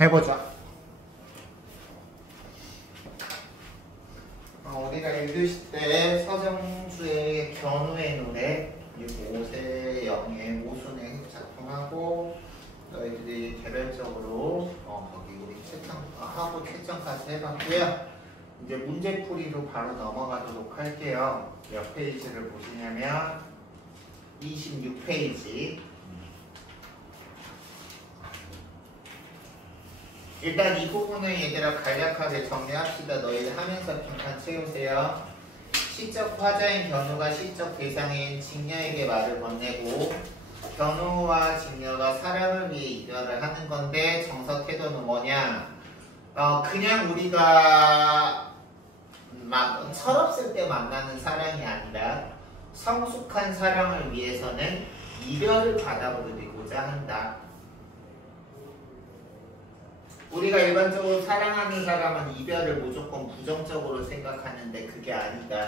해보자. 우리가 1교시 때 서정수의 견우의 노래 그리고 오세영의 모순의 작품하고 너희들이 개별적으로 거기 우리 채점하고 채점까지 해봤고요. 이제 문제풀이로 바로 넘어가도록 할게요. 몇 페이지를 보시냐면 26페이지. 일단 이 부분은 얘들아 간략하게 정리합시다. 너희들 하면서 빈칸 채우세요. 시적 화자인 견우가 시적 대상인 직녀에게 말을 건네고 견우와 직녀가 사랑을 위해 이별을 하는 건데 정서 태도는 뭐냐? 그냥 우리가 막 철없을 때 만나는 사랑이 아니라 성숙한 사랑을 위해서는 이별을 받아들이고자 한다. 우리가 일반적으로 사랑하는 사람은 이별을 무조건 부정적으로 생각하는데 그게 아니다.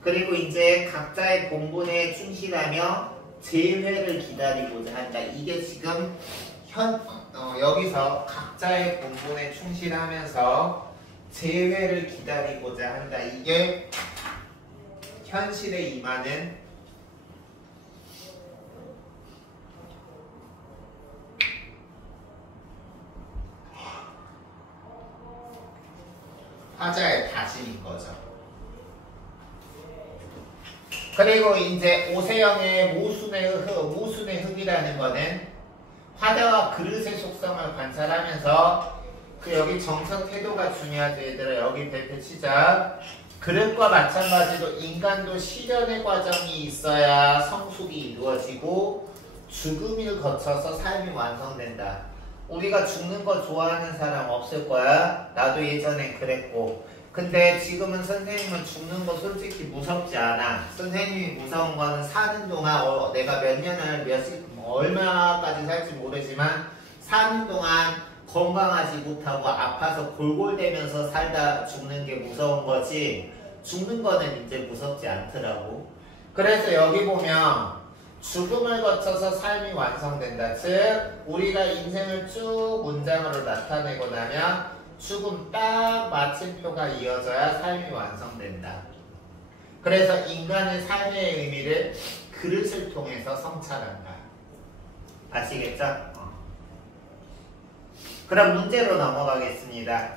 그리고 이제 각자의 본분에 충실하며 재회를 기다리고자 한다. 이게 지금 여기서 각자의 본분에 충실하면서 재회를 기다리고자 한다. 이게 현실에 임하는 화자의 다짐인 거죠. 그리고 이제 오세영의 모순의 흙이라는 거는 화자와 그릇의 속성을 관찰하면서 여기 정서 태도가 중요하죠. 얘들아 여기 발표 치자. 그릇과 마찬가지로 인간도 실현의 과정이 있어야 성숙이 이루어지고 죽음을 거쳐서 삶이 완성된다. 우리가 죽는 거 좋아하는 사람 없을 거야. 나도 예전엔 그랬고. 근데 지금은 선생님은 죽는 거 솔직히 무섭지 않아. 선생님이 무서운 거는 사는 동안 내가 몇 년을 얼마까지 살지 모르지만 사는 동안 건강하지 못하고 아파서 골골대면서 살다 죽는 게 무서운 거지 죽는 거는 이제 무섭지 않더라고. 그래서 여기 보면 죽음을 거쳐서 삶이 완성된다. 즉 우리가 인생을 쭉 문장으로 나타내고 나면 죽음 딱 마침표가 이어져야 삶이 완성된다. 그래서 인간의 삶의 의미를 그릇을 통해서 성찰한다. 아시겠죠? 그럼 문제로 넘어가겠습니다.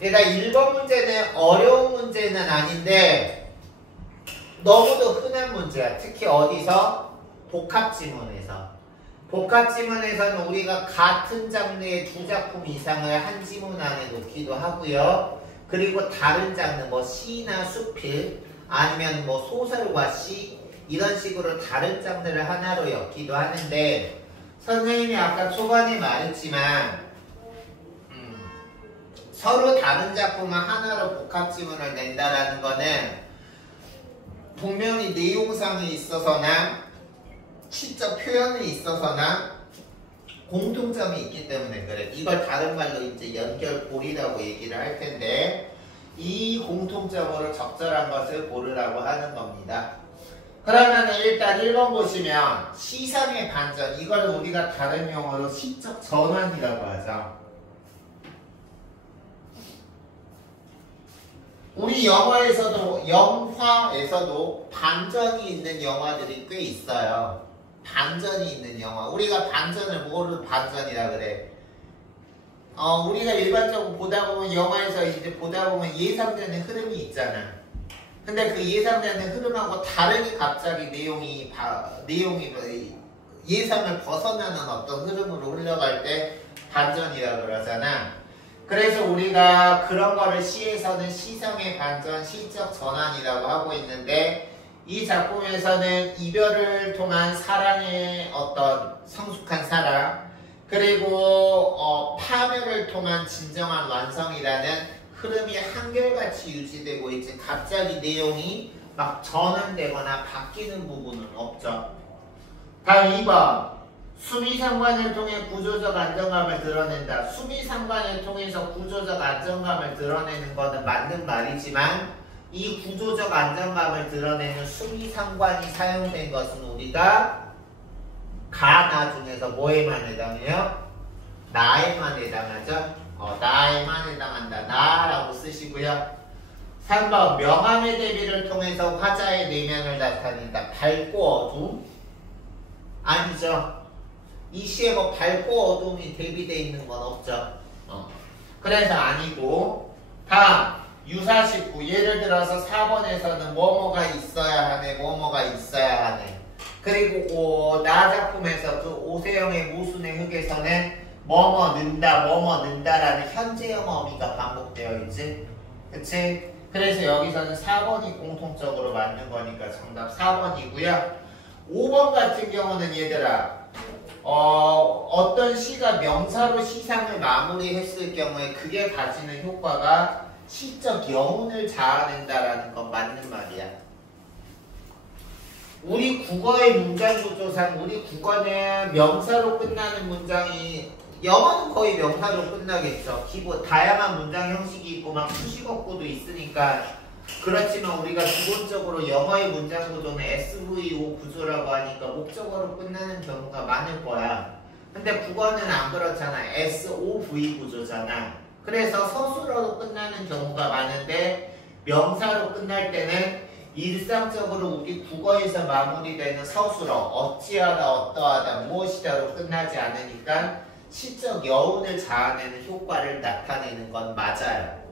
일단 1번 문제는 어려운 문제는 아닌데 너무도 흔한 문제야. 특히 어디서? 복합지문에서. 복합지문에서는 우리가 같은 장르의 두 작품 이상을 한 지문 안에 놓기도 하고요. 그리고 다른 장르 뭐 시나 수필 아니면 뭐 소설과 시 이런 식으로 다른 장르를 하나로 엮기도 하는데 선생님이 아까 초반에 말했지만 서로 다른 작품을 하나로 복합지문을 낸다라는 거는 분명히 내용상에 있어서나 시적 표현에 있어서나 공통점이 있기 때문에 그래. 이걸 다른 말로 이제 연결고리라고 얘기를 할 텐데 이 공통점으로 적절한 것을 고르라고 하는 겁니다. 그러면 일단 1번 보시면 시상의 반전, 이걸 우리가 다른 용어로 시적 전환이라고 하죠. 우리 영화에서도 반전이 있는 영화들이 꽤 있어요. 반전이 있는 영화. 우리가 반전을 뭐로 반전이라 그래? 우리가 일반적으로 보다 보면 영화에서 이제 보다 보면 예상되는 흐름이 있잖아. 근데 그 예상되는 흐름하고 다르게 갑자기 내용이 예상을 벗어나는 어떤 흐름으로 흘러갈 때 반전이라 그러잖아. 그래서 우리가 그런 거를 시에서는 시성의 반전, 시적 전환이라고 하고 있는데 이 작품에서는 이별을 통한 사랑의 어떤 성숙한 사랑 그리고 파멸을 통한 진정한 완성이라는 흐름이 한결같이 유지되고 있지 갑자기 내용이 막 전환되거나 바뀌는 부분은 없죠. 다음 2번. 수미상관을 통해 구조적 안정감을 드러낸다. 수미상관을 통해서 구조적 안정감을 드러내는 것은 맞는 말이지만 이 구조적 안정감을 드러내는 수미상관이 사용된 것은 우리가 가나 중에서 뭐에만 해당해요? 나에만 해당하죠. 나에만 해당한다. 나라고 쓰시고요. 3번 명암의 대비를 통해서 화자의 내면을 나타낸다. 밝고 어두움? 아니죠. 이 시에 뭐 밝고 어두움이 대비되어 있는 건 없죠. 그래서 아니고. 다음 U49 예를 들어서 4번에서는 뭐뭐가 있어야 하네, 뭐뭐가 있어야 하네. 그리고 나 작품에서 그 오세영의 모순의 흙에서는 뭐뭐 는다, 뭐뭐 는다라는 현재형 어미가 반복되어 있지. 그치? 그래서 여기서는 4번이 공통적으로 맞는 거니까 정답 4번이고요. 5번 같은 경우는 얘들아 어떤 시가 명사로 시상을 마무리했을 경우에 그게 가지는 효과가 시적 여운을 자아낸다라는 건 맞는 말이야. 우리 국어의 문장 구조상 우리 국어는 명사로 끝나는 문장이 영어는 거의 명사로 끝나겠죠. 기본 다양한 문장 형식이 있고 막 수식어구도 있으니까 그렇지만 우리가 기본적으로 영어의 문장 구조는 SVO 구조라고 하니까 목적어로 끝나는 경우가 많을 거야. 근데 국어는 안 그렇잖아. SOV 구조잖아. 그래서 서술어로 끝나는 경우가 많은데 명사로 끝날 때는 일상적으로 우리 국어에서 마무리되는 서술어 어찌하다 어떠하다 무엇이다로 끝나지 않으니까 시적 여운을 자아내는 효과를 나타내는 건 맞아요.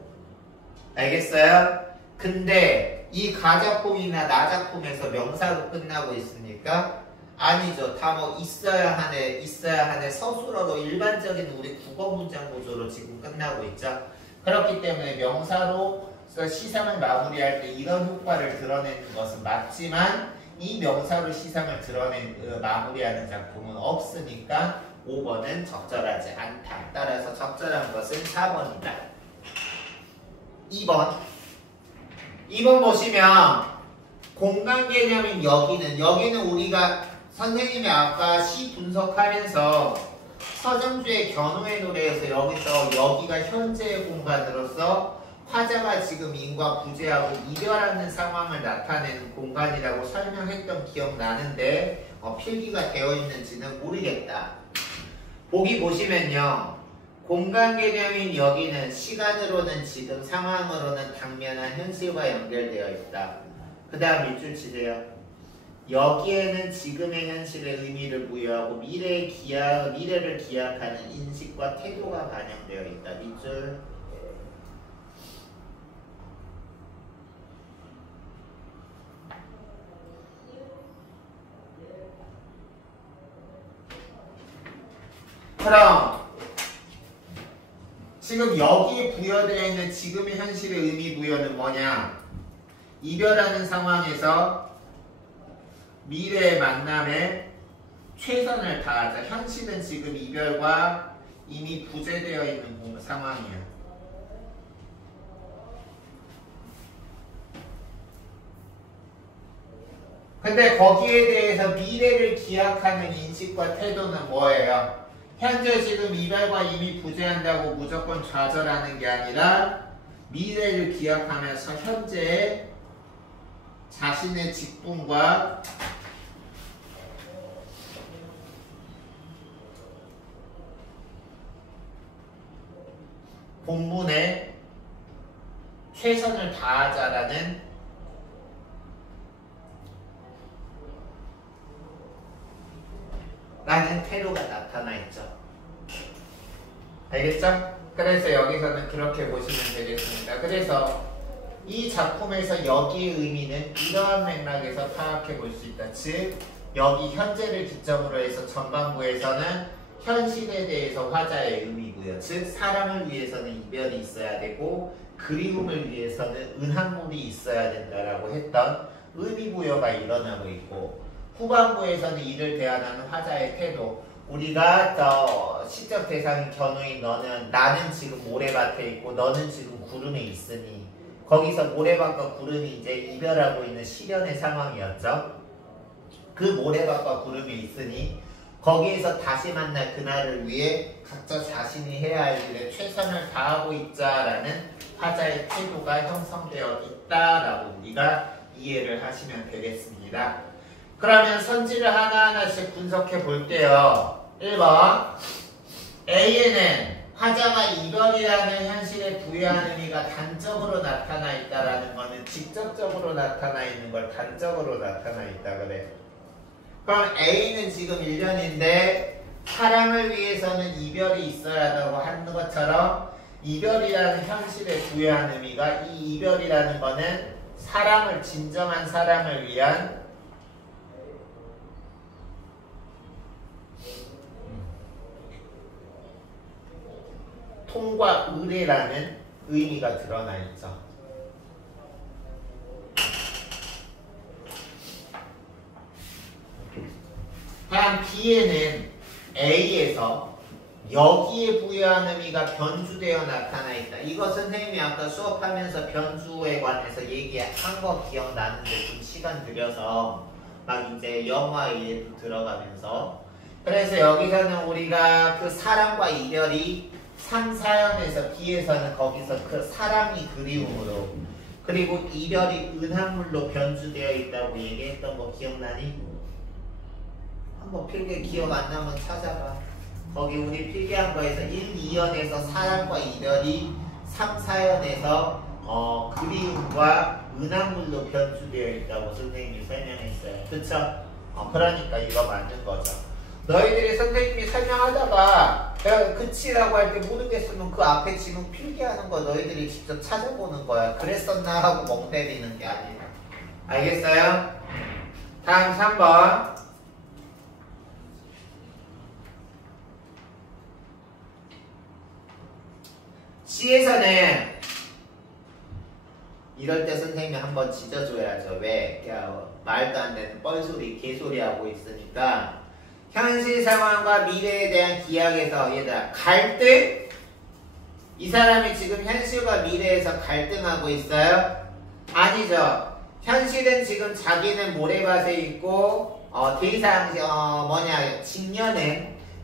알겠어요? 근데 이 가작품이나 나작품에서 명사로 끝나고 있습니까? 아니죠. 다 뭐 있어야 하네 서술어로 일반적인 우리 국어 문장 구조로 지금 끝나고 있죠. 그렇기 때문에 명사로 시상을 마무리할 때 이런 효과를 드러내는 것은 맞지만 이 명사로 시상을 마무리하는 작품은 없으니까 5번은 적절하지 않다. 따라서 적절한 것은 4번이다. 2번 보시면 공간 개념인 여기는 우리가 선생님이 아까 시 분석하면서 서정주의 견우의 노래에서 여기가 현재의 공간으로서 화자가 지금 인과 부재하고 이별하는 상황을 나타내는 공간이라고 설명했던 기억나는데 필기가 되어 있는지는 모르겠다. 보기 보시면요. 공간 개념인 여기는 시간으로는 지금, 상황으로는 당면한 현실과 연결되어 있다. 그 다음 밑줄 치세요. 여기에는 지금의 현실의 의미를 부여하고 미래를 기약하는 인식과 태도가 반영되어 있다. 밑줄. 그럼 지금 여기에 부여되어 있는 지금의 현실의 의미 부여는 뭐냐? 이별하는 상황에서 미래의 만남에 최선을 다하자. 현실은 지금 이별과 이미 부재되어 있는 상황이야. 근데 거기에 대해서 미래를 기약하는 인식과 태도는 뭐예요? 현재 지금 이별과 이미 부재한다고 무조건 좌절하는 게 아니라 미래를 기약하면서 현재의 자신의 직분과 본분에 최선을 다하자라는 태도가 나타나 있죠. 알겠죠? 그래서 여기서는 그렇게 보시면 되겠습니다. 그래서 이 작품에서 여기의 의미는 이러한 맥락에서 파악해 볼 수 있다. 즉 여기 현재를 기점으로 해서 전반부에서는 현실에 대해서 화자의 의미고요. 즉 사랑을 위해서는 이별이 있어야 되고 그리움을 위해서는 은한물이 있어야 된다라고 했던 의미부여가 일어나고 있고, 후반부에서는 이를 대하는 화자의 태도, 우리가 시적 대상인 견우인 나는 지금 모래밭에 있고 너는 지금 구름에 있으니, 거기서 모래밭과 구름이 이제 이별하고 있는 시련의 상황이었죠. 그 모래밭과 구름이 있으니 거기에서 다시 만날 그날을 위해 각자 자신이 해야 할 일에 최선을 다하고 있자라는 화자의 태도가 형성되어 있다라고 우리가 이해를 하시면 되겠습니다. 그러면 선지를 하나하나씩 분석해 볼게요. 1번 A에는 화자가 이별이라는 현실에 부여한 의미가 단적으로 나타나 있다라는 거는 직접적으로 나타나 있는 걸 단적으로 나타나 있다 그래. 그럼 A는 지금 1년인데 사랑을 위해서는 이별이 있어야 한다고 하는 것처럼 이별이라는 현실에 부여한 의미가 이 이별이라는 거는 사랑을 진정한 사랑을 위한 통과 의례라는 의미가 드러나 있죠. 다음 B에는 A에서 여기에 부여한 의미가 변주되어 나타나 있다. 이거 선생님이 아까 수업하면서 변주에 관해서 얘기한 거 기억나는데 좀 시간 들여서 막 이제 영화 이해도 들어가면서 그래서 여기서는 우리가 그 사랑과 이별이 3, 4연에서 B에서는 거기서 그 사랑이 그리움으로 그리고 이별이 은합물로 변주되어 있다고 얘기했던 거 기억나니? 한번 필기 기억 안 나면 찾아봐. 거기 우리 필기한 거에서 1, 2연에서 사랑과 이별이 3, 4연에서 그리움과 은합물로 변주되어 있다고 선생님이 설명했어요. 그쵸? 그러니까 이거 맞는 거죠. 너희들이 선생님이 설명하다가 그치라고 할 때 모르겠으면 그 앞에 지금 필기하는 거 너희들이 직접 찾아보는 거야. 그랬었나 하고 멍 때리는 게 아니라. 알겠어요? 다음 3번. C에서는 이럴 때 선생님이 한번 짖어줘야죠. 왜? 말도 안 되는 뻘소리, 개소리 하고 있으니까 현실 상황과 미래에 대한 기약에서 얘들아 갈등? 이 사람이 지금 현실과 미래에서 갈등하고 있어요? 아니죠. 현실은 지금 자기는 모래밭에 있고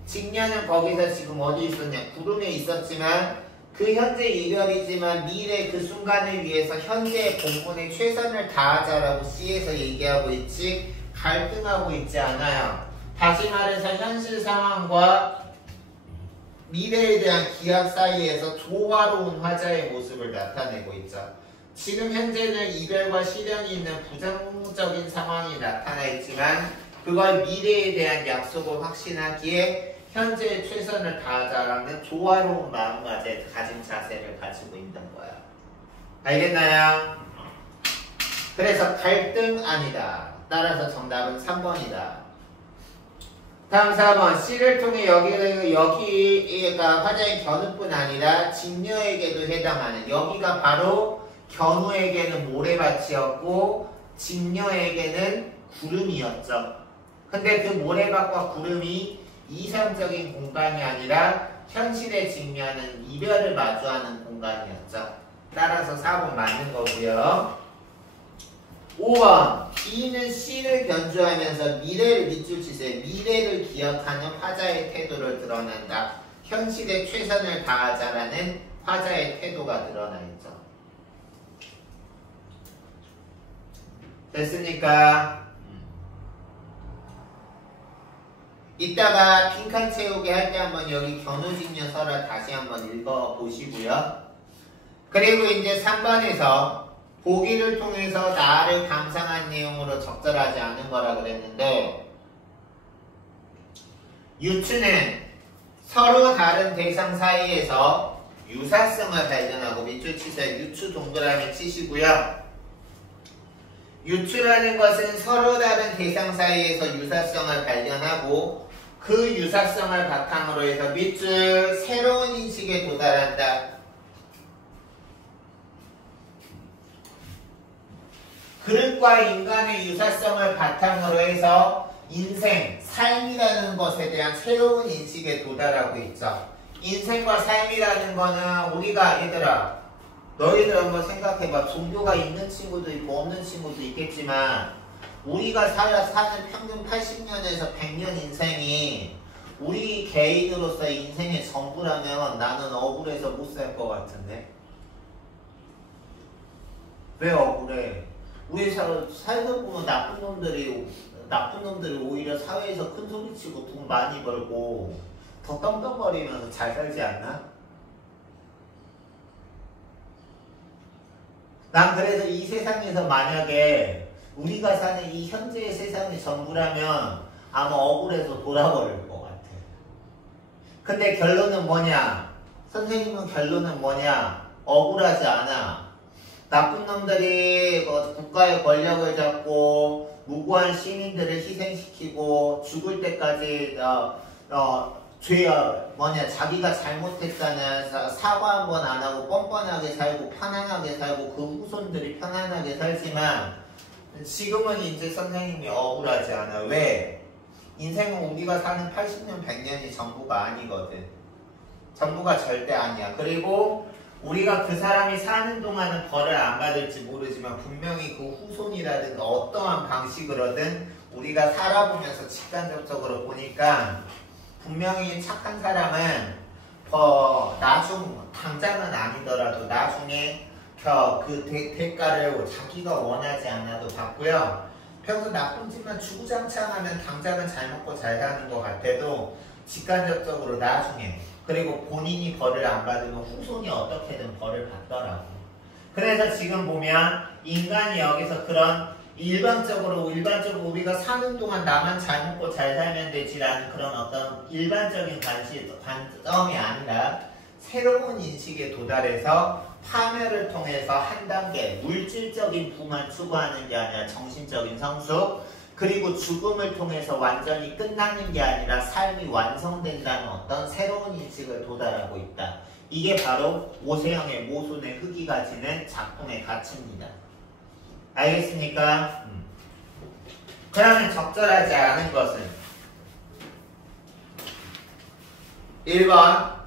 직녀는 거기서 지금 어디 있었냐 구름에 있었지만 그 현재 이별이지만 미래 그 순간을 위해서 현재의 본분에 최선을 다하자라고 C에서 얘기하고 있지 갈등하고 있지 않아요. 다시 말해서 현실 상황과 미래에 대한 기약 사이에서 조화로운 화자의 모습을 나타내고 있죠. 지금 현재는 이별과 시련이 있는 부정적인 상황이 나타나 있지만 그걸 미래에 대한 약속을 확신하기에 현재의 최선을 다하자라는 조화로운 마음가짐 자세를 가지고 있는 거야. 알겠나요? 그래서 갈등 아니다. 따라서 정답은 3번이다. 다음 4번. C를 통해 여기가 화자의 견우뿐 아니라 직녀에게도 해당하는 여기가 바로 견우에게는 모래밭이었고 직녀에게는 구름이었죠. 근데 그 모래밭과 구름이 이상적인 공간이 아니라 현실에 직면하는 이별을 마주하는 공간이었죠. 따라서 4번 맞는 거고요. 5번. B는 C를 견주하면서 미래를 밑줄 치세요. 미래를 기억하는 화자의 태도를 드러낸다. 현실에 최선을 다하자라는 화자의 태도가 드러나 있죠. 됐습니까? 이따가 빈칸 채우기 할 때 한번 여기 견우직녀서를 다시 한번 읽어보시고요. 그리고 이제 3번에서 보기를 통해서 나를 감상한 내용으로 적절하지 않은 거라 그랬는데 유추는 서로 다른 대상 사이에서 유사성을 발견하고 밑줄 치세요. 유추 동그라미 치시고요. 유추라는 것은 서로 다른 대상 사이에서 유사성을 발견하고 그 유사성을 바탕으로 해서 밑줄 새로운 인식에 도달한다. 그릇과 인간의 유사성을 바탕으로 해서 인생, 삶이라는 것에 대한 새로운 인식에 도달하고 있죠. 인생과 삶이라는 거는 우리가 얘들아 너희들 한번 생각해봐. 종교가 있는 친구도 있고 없는 친구도 있겠지만 우리가 사는 평균 80년에서 100년 인생이 우리 개인으로서의 인생의 전부라면 나는 억울해서 못 살 것 같은데. 왜 억울해? 우리 살다 보면 나쁜 놈들이 오히려 사회에서 큰 소리 치고 돈 많이 벌고 더 떵떵거리면서 잘 살지 않나? 난 그래서 이 세상에서 만약에 우리가 사는 이 현재의 세상이 전부라면 아마 억울해서 돌아버릴 것 같아. 근데 결론은 뭐냐? 선생님은 결론은 뭐냐? 억울하지 않아. 나쁜 놈들이 국가의 권력을 잡고 무고한 시민들을 희생시키고 죽을 때까지 자기가 잘못했다는 사과 한 번 안 하고 뻔뻔하게 살고 편안하게 살고 그 후손들이 편안하게 살지만 지금은 이제 선생님이 억울하지 않아. 왜? 인생은 우리가 사는 80년, 100년이 전부가 아니거든. 전부가 절대 아니야. 그리고 우리가 그 사람이 사는 동안은 벌을 안 받을지 모르지만 분명히 그 후손이라든가 어떠한 방식으로든 우리가 살아보면서 직간접적으로 보니까 분명히 착한 사람은 당장은 아니더라도 나중에 그 대가를 자기가 원하지 않아도 받고요. 평소 나쁜 짓만 주구장창하면 당장은 잘 먹고 잘 사는 것 같아도 직간접적으로 나중에 그리고 본인이 벌을 안 받으면 후손이 어떻게든 벌을 받더라고. 그래서 지금 보면 인간이 여기서 그런 일반적으로 우리가 사는 동안 나만 잘 먹고 잘 살면 되지라는 그런 어떤 일반적인 관점이 아니라 새로운 인식에 도달해서 파멸을 통해서 한 단계 물질적인 부만 추구하는 게 아니라 정신적인 성숙 그리고 죽음을 통해서 완전히 끝나는 게 아니라 삶이 완성된다는 어떤 새로운 인식을 도달하고 있다. 이게 바로 오세영의 모순의 흙이 가지는 작품의 가치입니다. 알겠습니까? 그러면 적절하지 않은 것은 1번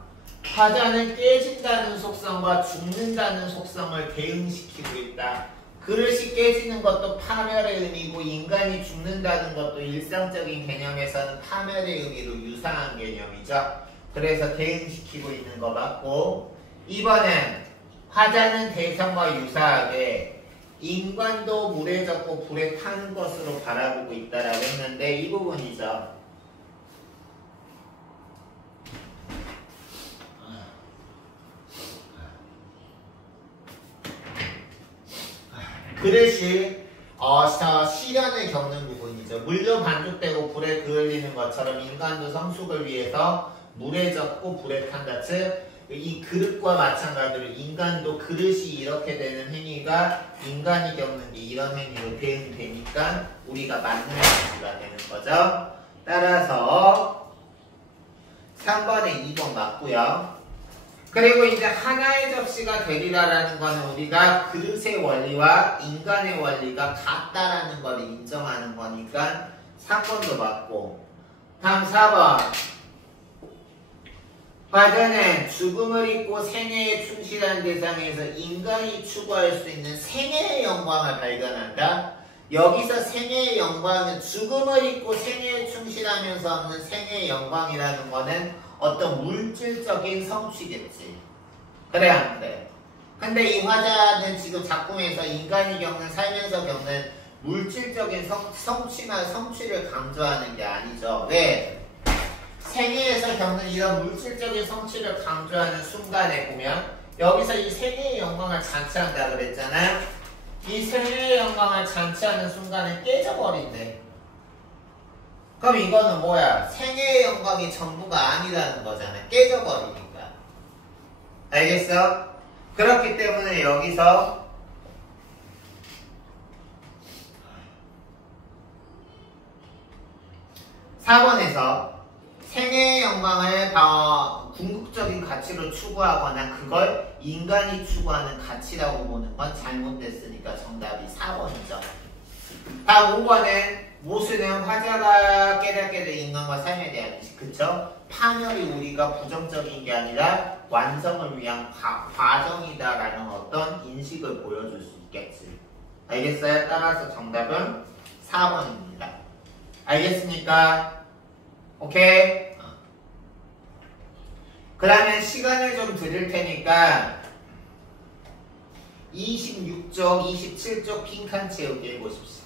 화자는 깨진다는 속성과 죽는다는 속성을 대응시키고 있다. 그릇이 깨지는 것도 파멸의 의미고 인간이 죽는다는 것도 일상적인 개념에서는 파멸의 의미로 유사한 개념이죠. 그래서 대응시키고 있는 거 맞고 2번은 화자는 대성과 유사하게 인간도 물에 젖고 불에 타는 것으로 바라보고 있다라고 했는데 이 부분이죠. 그릇이 시련을 겪는 부분이죠. 물로 반죽되고 불에 그을리는 것처럼 인간도 성숙을 위해서 물에 젖고 불에 탄다. 즉 이 그릇과 마찬가지로 인간도 그릇이 이렇게 되는 행위가 인간이 겪는 게 이런 행위로 대응되니까 우리가 맞는 가치가 되는 거죠. 따라서 3번에 2번 맞고요. 그리고 이제 하나의 접시가 되리라라는 거는 우리가 그릇의 원리와 인간의 원리가 같다라는 걸 인정하는 거니까 3번도 맞고. 다음 4번. 화자는 죽음을 잊고 생애에 충실한 대상에서 인간이 추구할 수 있는 생애의 영광을 발견한다. 여기서 생애의 영광은 죽음을 잊고 생애에 충실하면서 얻는 생애의 영광이라는 거는 어떤 물질적인 성취겠지. 그래 안 돼? 근데 이 화자는 지금 작품에서 인간이 겪는 살면서 겪는 물질적인 성취나 성취를 강조하는 게 아니죠. 왜? 생애에서 겪는 이런 물질적인 성취를 강조하는 순간에 보면 여기서 이 생애의 영광을 잔치한다 그랬잖아요. 이 생애의 영광을 잔치하는 순간에 깨져버린대. 그럼 이거는 뭐야? 생애의 영광이 전부가 아니라는 거잖아. 깨져버리니까. 알겠어? 그렇기 때문에 여기서 (4번에서) 생애의 영광을 궁극적인 가치로 추구하거나 그걸 인간이 추구하는 가치라고 보는 건 잘못됐으니까 정답이 4번이죠. 다음 5번은 모순은 화자가 깨닫게 된 인간과 삶에 대한 인식. 그쵸? 파멸이 우리가 부정적인 게 아니라 완성을 위한 과정이다라는 어떤 인식을 보여줄 수 있겠지. 알겠어요? 따라서 정답은 4번입니다. 알겠습니까? 오케이? 그러면 시간을 좀 드릴 테니까 26쪽, 27쪽 빈칸 채우기 해보십시오.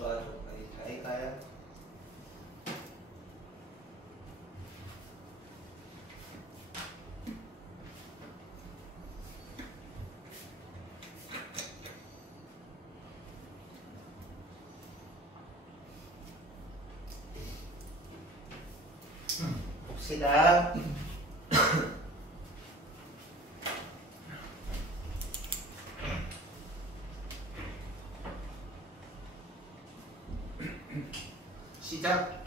조화조건이 다 해가요. 봅시다. 시작.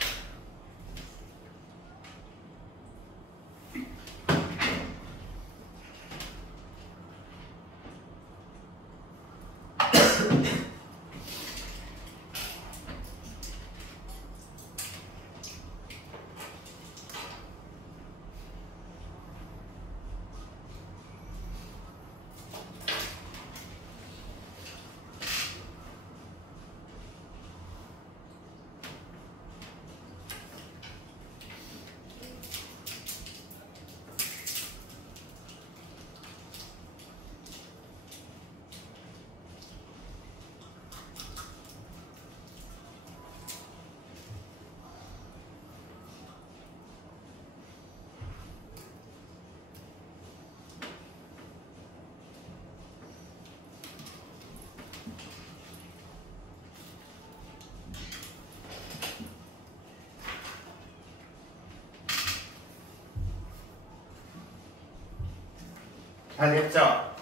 다 됐죠?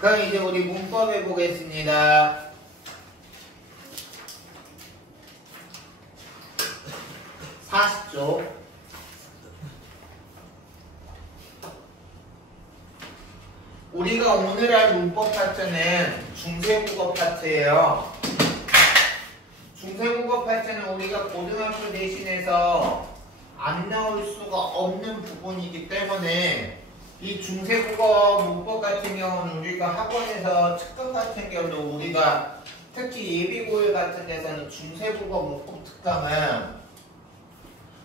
그럼 이제 우리 문법 해보겠습니다. (40쪽) 우리가 오늘 할 문법 파트는 중세국어 파트예요. 중세국어 파트는 우리가 고등학교 대신해서 안 나올 수가 없는 부분이기 때문에 이 중세국어 문법 같은 경우는 우리가 학원에서 특강 같은 경우도 우리가 특히 예비고일 같은 데서는 중세국어 문법 특강은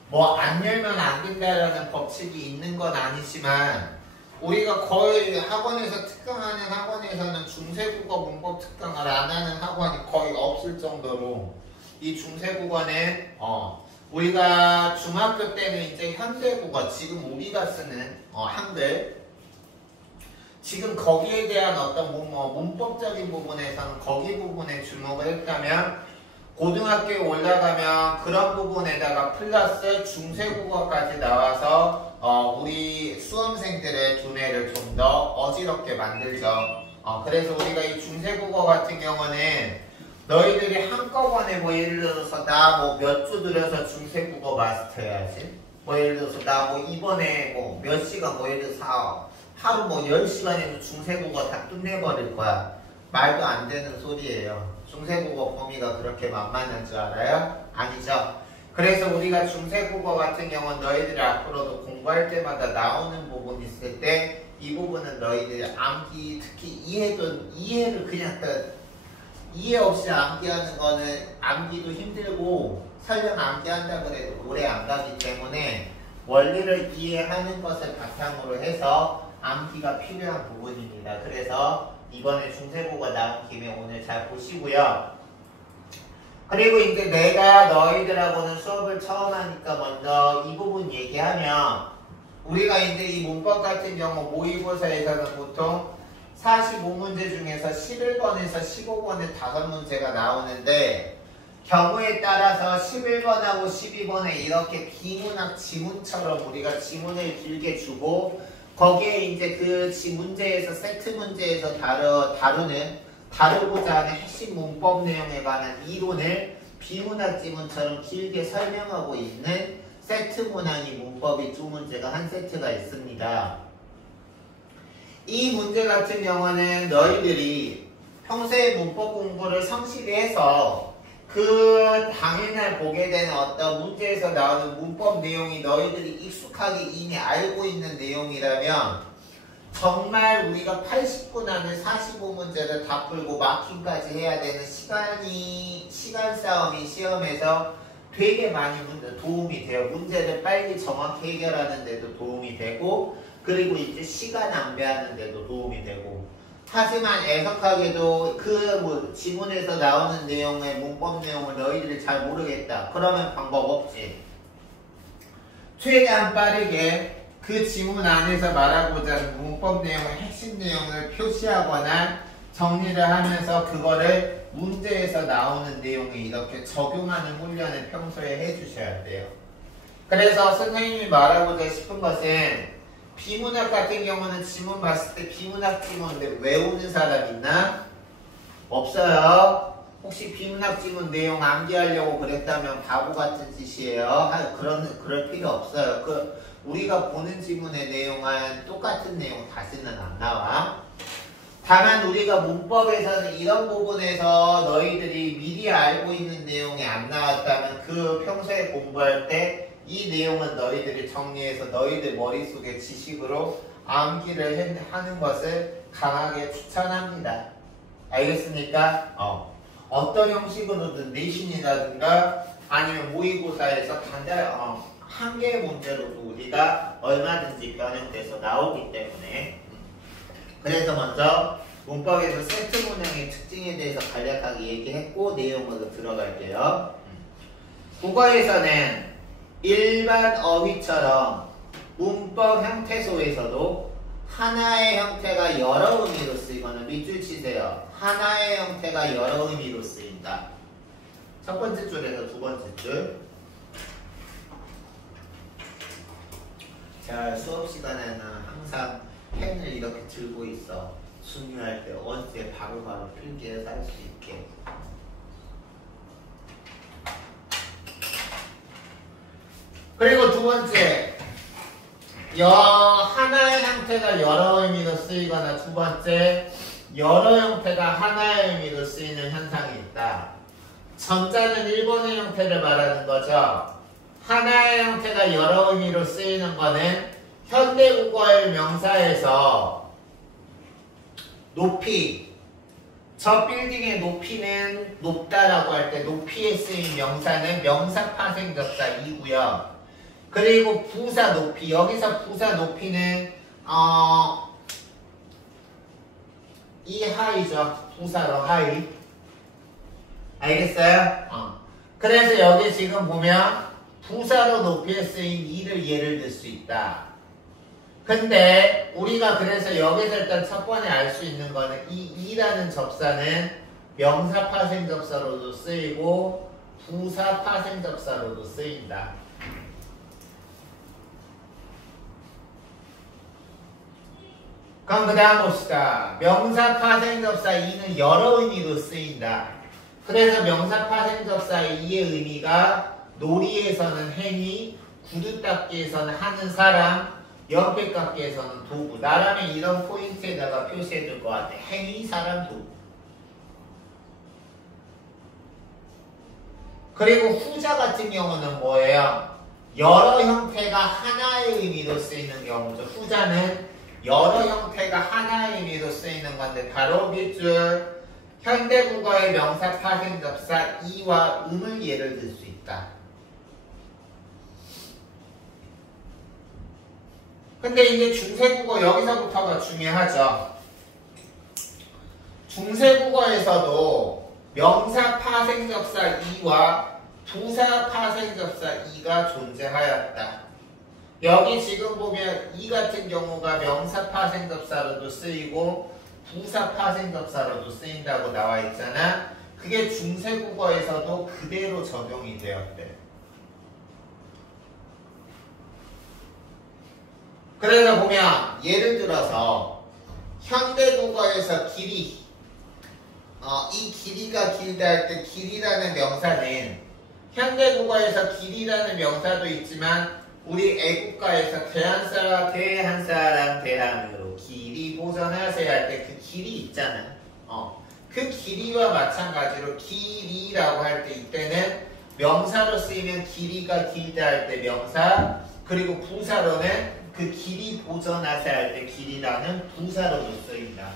뭐 안 열면 안 된다라는 법칙이 있는 건 아니지만 우리가 거의 학원에서 특강하는 학원에서는 중세국어 문법 특강을 안 하는 학원이 거의 없을 정도로 이 중세국어는 우리가 중학교 때는 이제 현대국어, 지금 우리가 쓰는 한글, 지금 거기에 대한 어떤 문법적인 부분에서는 거기 부분에 주목을 했다면 고등학교에 올라가면 그런 부분에다가 플러스 중세국어까지 나와서 우리 수험생들의 두뇌를 좀 더 어지럽게 만들죠. 그래서 우리가 이 중세국어 같은 경우는 너희들이 한꺼번에 뭐 예를 들어서 나 뭐 몇 주 들여서 중세국어 마스터해야지. 뭐 예를 들어서 나 뭐 이번에 뭐 몇 시간 뭐 예를 들어서 하루 뭐 10시간이면 중세국어 다 끝내버릴 거야. 말도 안 되는 소리예요. 중세국어 범위가 그렇게 만만한 줄 알아요? 아니죠. 그래서 우리가 중세국어 같은 경우는 너희들이 앞으로도 공부할 때마다 나오는 부분이 있을 때 이 부분은 너희들이 암기, 특히 이해를 그냥 이해 없이 암기하는 거는 암기도 힘들고 설령 암기한다 그래도 오래 안 가기 때문에 원리를 이해하는 것을 바탕으로 해서 암기가 필요한 부분입니다. 그래서 이번에 중세국어 나온 김에 오늘 잘 보시고요. 그리고 이제 내가 너희들하고는 수업을 처음 하니까 먼저 이 부분 얘기하면 우리가 이제 이 문법 같은 경우 모의고사에서는 보통 45문제 중에서 11번에서 15번에 5문제가 나오는데 경우에 따라서 11번하고 12번에 이렇게 비문학 지문처럼 우리가 지문을 길게 주고 거기에 이제 그 문제에서 세트 문제에서 다루고자 하는 핵심 문법 내용에 관한 이론을 비문학 지문처럼 길게 설명하고 있는 세트 문항이 문법이 2문제가 한 세트가 있습니다. 이 문제 같은 경우는 너희들이 평소에 문법 공부를 성실히 해서 그 당일날 보게 되는 어떤 문제에서 나오는 문법 내용이 너희들이 익숙하게 이미 알고 있는 내용이라면 정말 우리가 80분 안에 45문제를 다 풀고 마킹까지 해야 되는 시간 싸움이 시험에서 되게 많이 도움이 돼요. 문제를 빨리 정확히 해결하는 데도 도움이 되고 그리고 이제 시간 낭비하는 데도 도움이 되고 하지만 애석하게도 그 지문에서 나오는 내용의 문법 내용을 너희들이 잘 모르겠다. 그러면 방법 없지. 최대한 빠르게 그 지문 안에서 말하고자 하는 문법 내용의 핵심 내용을 표시하거나 정리를 하면서 그거를 문제에서 나오는 내용에 이렇게 적용하는 훈련을 평소에 해주셔야 돼요. 그래서 선생님이 말하고자 싶은 것은 비문학 같은 경우는 지문 봤을 때 비문학 지문인데 외우는 사람 있나? 없어요. 혹시 비문학 지문 내용 암기하려고 그랬다면 바보 같은 짓이에요. 그럴 필요 없어요. 우리가 보는 지문의 내용은 똑같은 내용 다시는 안 나와. 다만 우리가 문법에서는 이런 부분에서 너희들이 미리 알고 있는 내용이 안 나왔다면 그 평소에 공부할 때 이 내용은 너희들이 정리해서 너희들 머릿속에 지식으로 암기를 하는 것을 강하게 추천합니다. 알겠습니까? 어떤 형식으로든 내신이라든가 아니면 모의고사에서 한 개의 문제로도 우리가 얼마든지 변형돼서 나오기 때문에 그래서 먼저 문법에서 세트 문형의 특징에 대해서 간략하게 얘기했고 내용으로 들어갈게요. 국어에서는 일반 어휘처럼 문법 형태소에서도 하나의 형태가 여러 의미로 쓰이거나 밑줄 치세요. 하나의 형태가 여러 의미로 쓰인다. 첫 번째 줄에서 두 번째 줄. 자, 수업 시간에는 항상 펜을 이렇게 들고 있어. 중요할 때 언제 바로바로 필기해서 할 수 있게. 그리고 두 번째, 하나의 형태가 여러 의미로 쓰이거나 두 번째, 여러 형태가 하나의 의미로 쓰이는 현상이 있다. 전자는 일본의 형태를 말하는 거죠. 하나의 형태가 여러 의미로 쓰이는 거는 현대국어의 명사에서 높이, 저 빌딩의 높이는 높다라고 할 때 높이에 쓰인 명사는 명사 파생접사 2고요. 그리고 부사 높이, 여기서 부사 높이는 이 하이죠. 부사로 하이. 알겠어요? 그래서 여기 지금 보면 부사로 높이에 쓰인 이를 예를 들 수 있다. 근데 우리가 그래서 여기서 일단 첫 번에 알 수 있는 거는 이 이라는 접사는 명사 파생 접사로도 쓰이고 부사 파생 접사로도 쓰인다. 그럼 그 다음 봅시다. 명사 파생접사 2는 여러 의미로 쓰인다. 그래서 명사 파생접사 2의 의미가 놀이에서는 행위, 구두 닦기에서는 하는 사람, 연필 깎기에서는 도구. 나라면 이런 포인트에다가 표시해 줄 것 같아. 행위, 사람, 도구. 그리고 후자 같은 경우는 뭐예요? 여러 형태가 하나의 의미로 쓰이는 경우죠. 후자는 여러 형태가 하나의 의미로 쓰이는 건데 바로 밑줄 현대국어의 명사 파생접사 이와 음을 예를 들 수 있다. 근데 이제 중세국어 여기서부터가 중요하죠. 중세국어에서도 명사 파생접사 이와 부사 파생접사 이가 존재하였다. 여기 지금 보면 이 같은 경우가 명사 파생접사로도 쓰이고 부사 파생접사로도 쓰인다고 나와 있잖아. 그게 중세국어에서도 그대로 적용이 되었대. 그래서 보면 예를 들어서 현대국어에서 길이, 이 길이가 길다 할 때 길이라는 명사는 현대국어에서 길이라는 명사도 있지만 우리 애국가에서 대한 사람 대한으로 길이 보전하세요 할 때 그 길이 있잖아. 그 길이와 마찬가지로 길이라고 할 때 이때는 명사로 쓰이면 길이가 길다 할 때 명사, 그리고 부사로는 그 길이 보전하세요 할 때 길이라는 부사로도 쓰인다.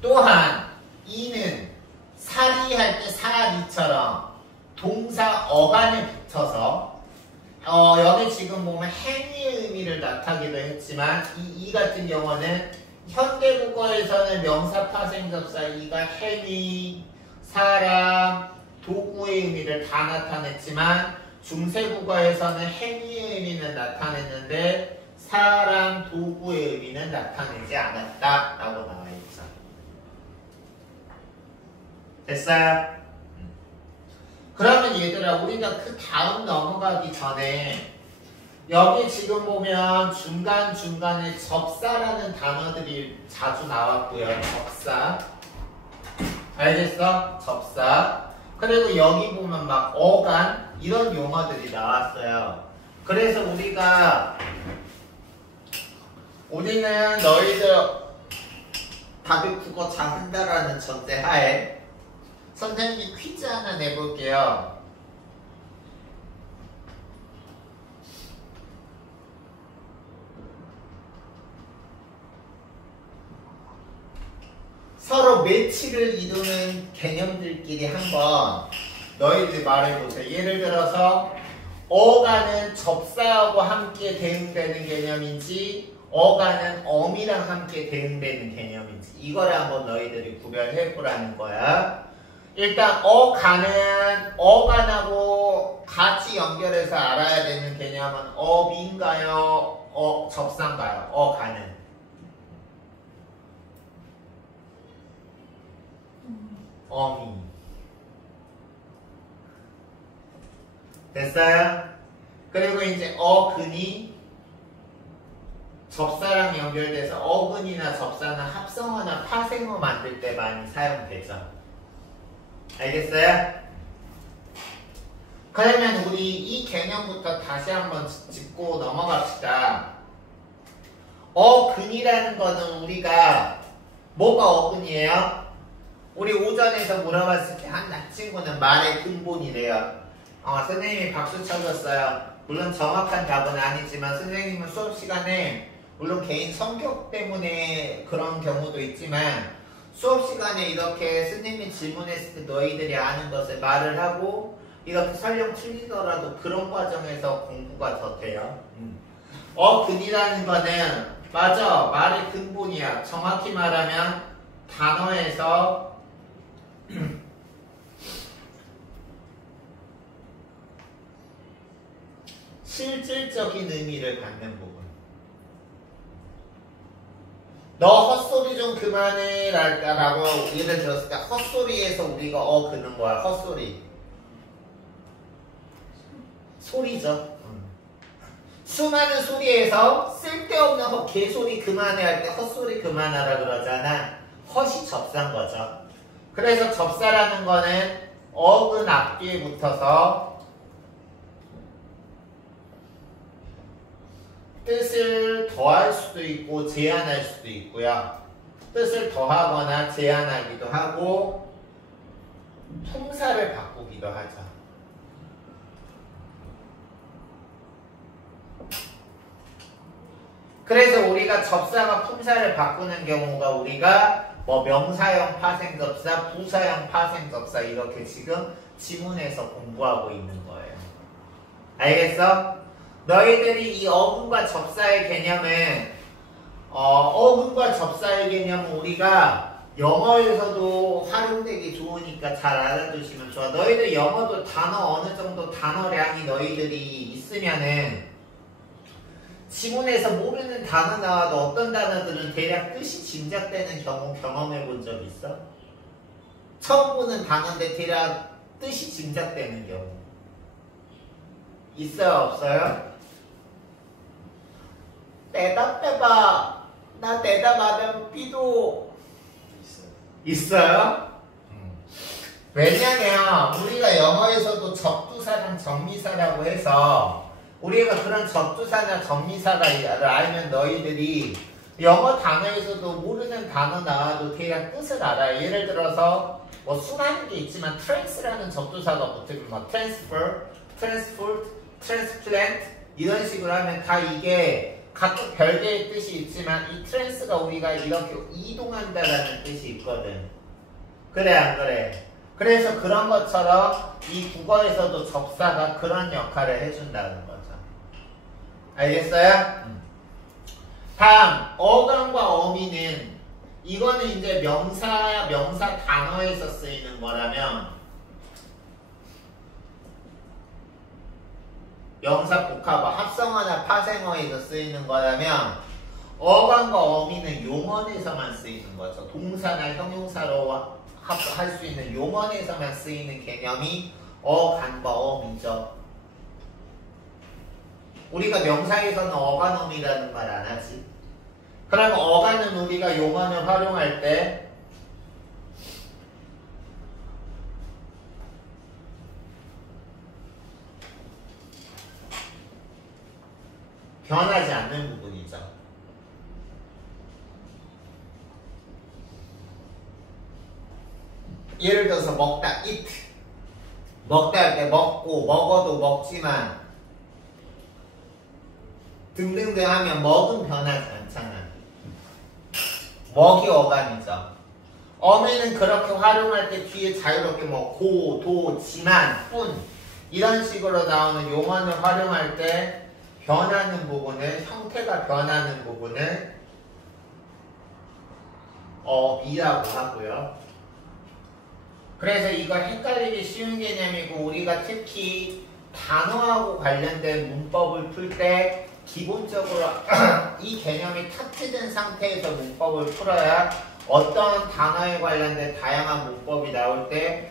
또한 이는 사리 할 때 사리처럼 동사 어간에 붙어서 여기 지금 보면 행위의 의미를 나타내기도 했지만 이 같은 경우는 현대국어에서는 명사 파생접사 이가 행위, 사람, 도구의 의미를 다 나타냈지만 중세국어에서는 행위의 의미는 나타냈는데 사람, 도구의 의미는 나타내지 않았다라고 나와 있죠. 됐어요? 그러면 얘들아 우리가 그 다음 넘어가기 전에 여기 지금 보면 중간중간에 접사라는 단어들이 자주 나왔고요. 접사. 알겠어? 접사. 그리고 여기 보면 막 어간 이런 용어들이 나왔어요. 그래서 우리는 너희들 다들 국어 잘한다라는 전제 하에 선생님이 퀴즈 하나 내볼게요. 서로 매치를 이루는 개념들끼리 한번 너희들이 말해보세요. 예를 들어서 어가는 접사하고 함께 대응되는 개념인지 어가는 어미랑 함께 대응되는 개념인지 이거를 한번 너희들이 구별해보라는 거야. 일단 어가는 어간하고 같이 연결해서 알아야 되는 개념은 어미인가요? 접사인가요? 어가는 어미. 됐어요? 그리고 이제 어근이 접사랑 연결돼서 어근이나 접사는 합성어나 파생어 만들 때 많이 사용되죠. 알겠어요? 그러면 우리 이 개념부터 다시 한번 짚고 넘어갑시다. 어근이라는 거는 우리가 뭐가 어근이에요? 우리 오전에서 물어봤을 때 한 친구는 말의 근본이래요. 선생님이 박수 쳐줬어요. 물론 정확한 답은 아니지만 선생님은 수업 시간에 물론 개인 성격 때문에 그런 경우도 있지만 수업 시간에 이렇게 선생님이 질문했을 때 너희들이 아는 것을 말을 하고 이렇게 설령 틀리더라도 그런 과정에서 공부가 더 돼요. 어근이라는 거는 맞아 말의 근본이야. 정확히 말하면 단어에서 실질적인 의미를 갖는 부분. 너 헛소리 좀 그만해 라고 예를 들었을 때 헛소리에서 우리가 그는 거야. 헛소리 소리죠. 수많은 소리에서 쓸데없는 개소리 그만해 할 때 헛소리 그만하라 그러잖아. 헛이 접사인 거죠. 그래서 접사라는 거는 어근 앞뒤에 붙어서 뜻을 더할 수도 있고 제한할 수도 있고요. 뜻을 더하거나 제한하기도 하고 품사를 바꾸기도 하죠. 그래서 우리가 접사가 품사를 바꾸는 경우가 우리가 뭐 명사형 파생접사, 부사형 파생접사 이렇게 지금 지문에서 공부하고 있는 거예요. 알겠어? 너희들이 이 어근과 접사의 개념은 어근과 접사의 개념은 우리가 영어에서도 활용되기 좋으니까 잘 알아두시면 좋아. 너희들 영어도 단어 어느 정도 단어량이 너희들이 있으면은 지문에서 모르는 단어 나와도 어떤 단어들은 대략 뜻이 짐작되는 경우 경험해 본 적 있어? 처음 보는 단어인데 대략 뜻이 짐작되는 경우 있어요? 없어요? 대답해봐. 나 대답하면 B도 있어요? 왜냐면 우리가 영어에서도 접두사랑 접미사라고 해서 우리가 그런 접두사나 접미사를 알면 너희들이 영어 단어에서도 모르는 단어 나와도 대략 뜻을 알아요. 예를 들어서 뭐 수많은 게 있지만 trans라는 접두사가 붙으면 뭐 transfer, transport, transplant 이런 식으로 하면 다 이게 각각 별개의 뜻이 있지만 이 trans가 우리가 이렇게 이동한다라는 뜻이 있거든. 그래 안 그래? 그래서 그런 것처럼 이 국어에서도 접사가 그런 역할을 해준다는 거죠. 알겠어요? 다음 어간과 어미는 이거는 이제 명사 단어에서 쓰이는 거라면 명사 복합어 합성어나 파생어에서 쓰이는 거라면 어간과 어미는 용언에서만 쓰이는 거죠. 동사나 형용사로 할 수 있는 용언에서만 쓰이는 개념이 어간과 어미죠. 우리가 명사에서는 어간어미라는 말 안 하지. 그럼 어간은 우리가 용언을 활용할 때 변하지 않는 부분이죠. 예를 들어서 먹다, eat. 먹다 할 때 먹고, 먹어도 먹지만 등등등 하면 먹은 변하지 않잖아. 먹이 어간이죠. 어미는 그렇게 활용할 때 뒤에 자유롭게 뭐 고, 도, 지만, 뿐 이런 식으로 나오는 용언을 활용할 때 변하는 부분을, 형태가 변하는 부분을 어미라고 하고요. 그래서 이걸 헷갈리기 쉬운 개념이고 우리가 특히 단어하고 관련된 문법을 풀 때 기본적으로 이 개념이 탑재된 상태에서 문법을 풀어야 어떤 단어에 관련된 다양한 문법이 나올 때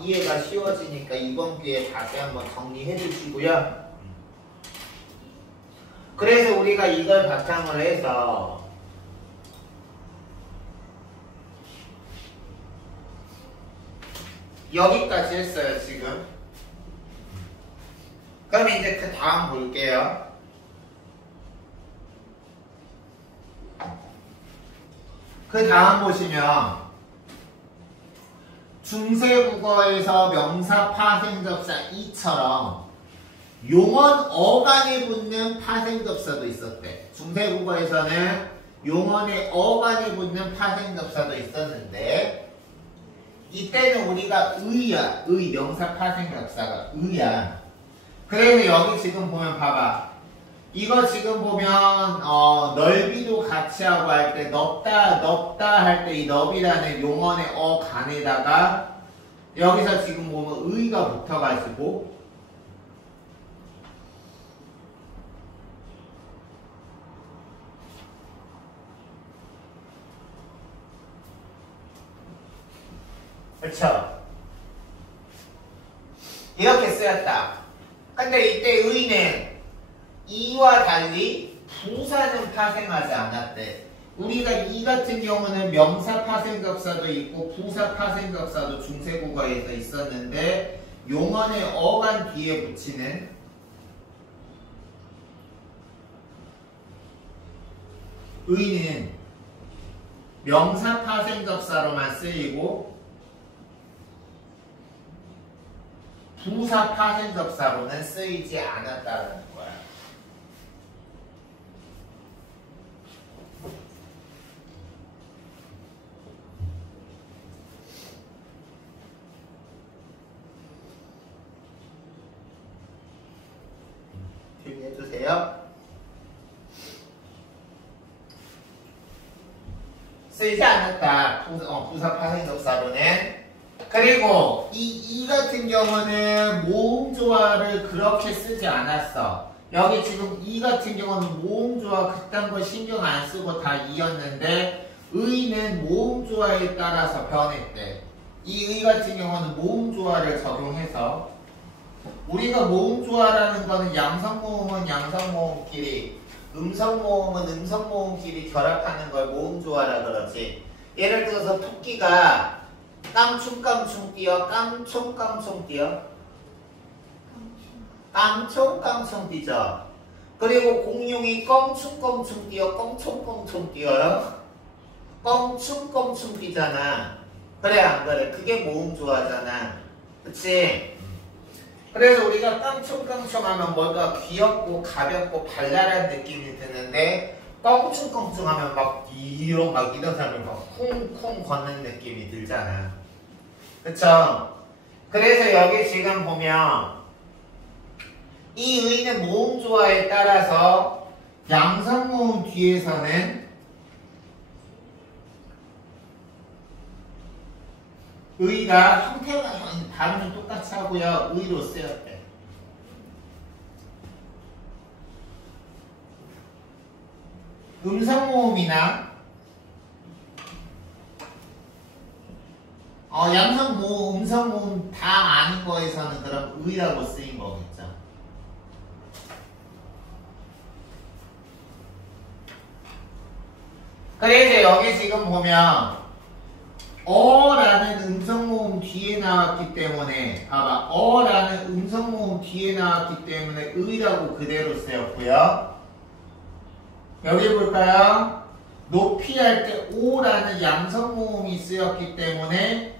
이해가 쉬워지니까 이번 기회에 다시 한번 정리해 주시고요. 그래서 우리가 이걸 바탕으로 해서 여기까지 했어요, 지금. 그럼 이제 그 다음 볼게요. 그 다음 보시면 중세국어에서 명사 파생접사 이처럼 용언 어간에 붙는 파생접사도 있었대. 중세국어에서는 용언의 어간에 붙는 파생접사도 있었는데 이때는 우리가 의야. 의 명사 파생접사가 의야. 그래서 여기 지금 보면 봐봐. 이거 지금 보면 넓이도 같이 하고 할 때 넓다 할 때 이 넓이라는 용언의 어간에다가 여기서 지금 보면 의가 붙어가지고 그렇죠? 이렇게 쓰였다. 근데 이때 의는 이와 달리 부사는 파생하지 않았대. 우리가 이 같은 경우는 명사 파생접사도 있고 부사 파생접사도 중세국어에서 있었는데 용언의 어간 뒤에 붙이는 의는 명사 파생접사로만 쓰이고 부사 파생접사로는 쓰이지 않았다는 거야. 주의해주세요. 쓰이지 않았다. 부사 파생접사로는. 그리고 이 같은 경우는 모음조화를 그렇게 쓰지 않았어. 여기 지금 이 같은 경우는 모음조화 그딴 거 신경 안 쓰고 다 이었는데 의는 모음조화에 따라서 변했대. 이 의 같은 경우는 모음조화를 적용해서 우리가 모음조화라는 거는 양성모음은 양성모음끼리 음성모음은 음성모음끼리 결합하는 걸 모음조화라 그러지. 예를 들어서 토끼가 깡충깡충 뛰어 깡총깡총 뛰어 깡총깡총 뛰죠. 그리고 공룡이 껑충껑충 뛰어 껑총껑총 뛰어요. 껑충껑충 뛰잖아. 그래 안 그래? 그게 모음조화잖아. 그치? 그래서 우리가 깡총깡총 하면 뭔가 귀엽고 가볍고 발랄한 느낌이 드는데 껑충껑충 하면 막 이런 사람이 막 쿵쿵 걷는 느낌이 들잖아. 그쵸? 그래서 여기 지금 보면 이 의는 모음조화에 따라서 양성모음 뒤에서는 의가 형태가 발음은 똑같이 하고요. 의로 쓰였대. 음성모음이나 양성모음, 음성모음 다 아닌 거에서는 그럼 의라고 쓰인 거겠죠. 그래서 여기 지금 보면 어라는 음성모음 뒤에 나왔기 때문에 봐봐, 어라는 음성모음 뒤에 나왔기 때문에 의라고 그대로 쓰였고요. 여기 볼까요? 높이 할 때 오라는 양성모음이 쓰였기 때문에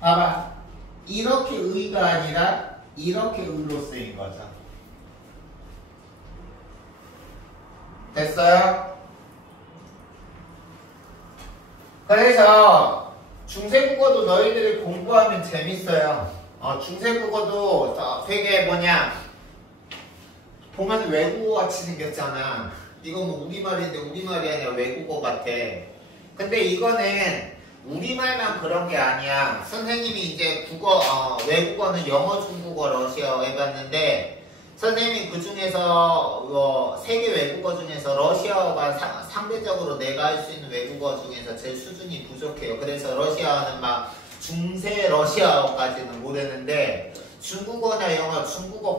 봐봐, 이렇게 의가 아니라 이렇게 의로 쓰인 거죠. 됐어요? 그래서 중세국어도 너희들이 공부하면 재밌어요. 중세국어도 되게 보면 외국어 같이 생겼잖아. 이건 뭐 우리말인데 우리말이 아니라 외국어 같아. 근데 이거는 우리말만 그런 게 아니야. 선생님이 이제 외국어는 영어, 중국어, 러시아 해봤는데 선생님이 그 중에서 세계 외국어 중에서 러시아어가 상대적으로 내가 할 수 있는 외국어 중에서 제일 수준이 부족해요. 그래서 러시아어는 막 중세 러시아어까지는 모르는데 중국어나 영어, 중국어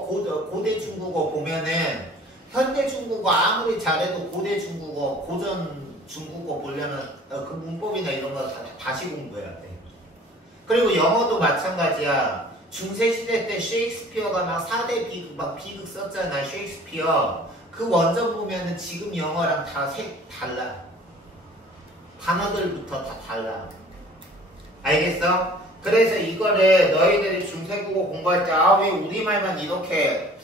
고대 중국어 보면은 현대 중국어 아무리 잘해도 고대 중국어, 고전 중국어 보려면 그 문법이나 이런 거 다시 공부해야 돼. 그리고 영어도 마찬가지야. 중세시대 때 셰익스피어가 막 4대 비극 썼잖아. 셰익스피어. 그 원전 보면은 지금 영어랑 다 달라. 단어들부터 다 달라. 알겠어? 그래서 이거를 너희들이 중세국어 공부할 때 왜 우리말만 이렇게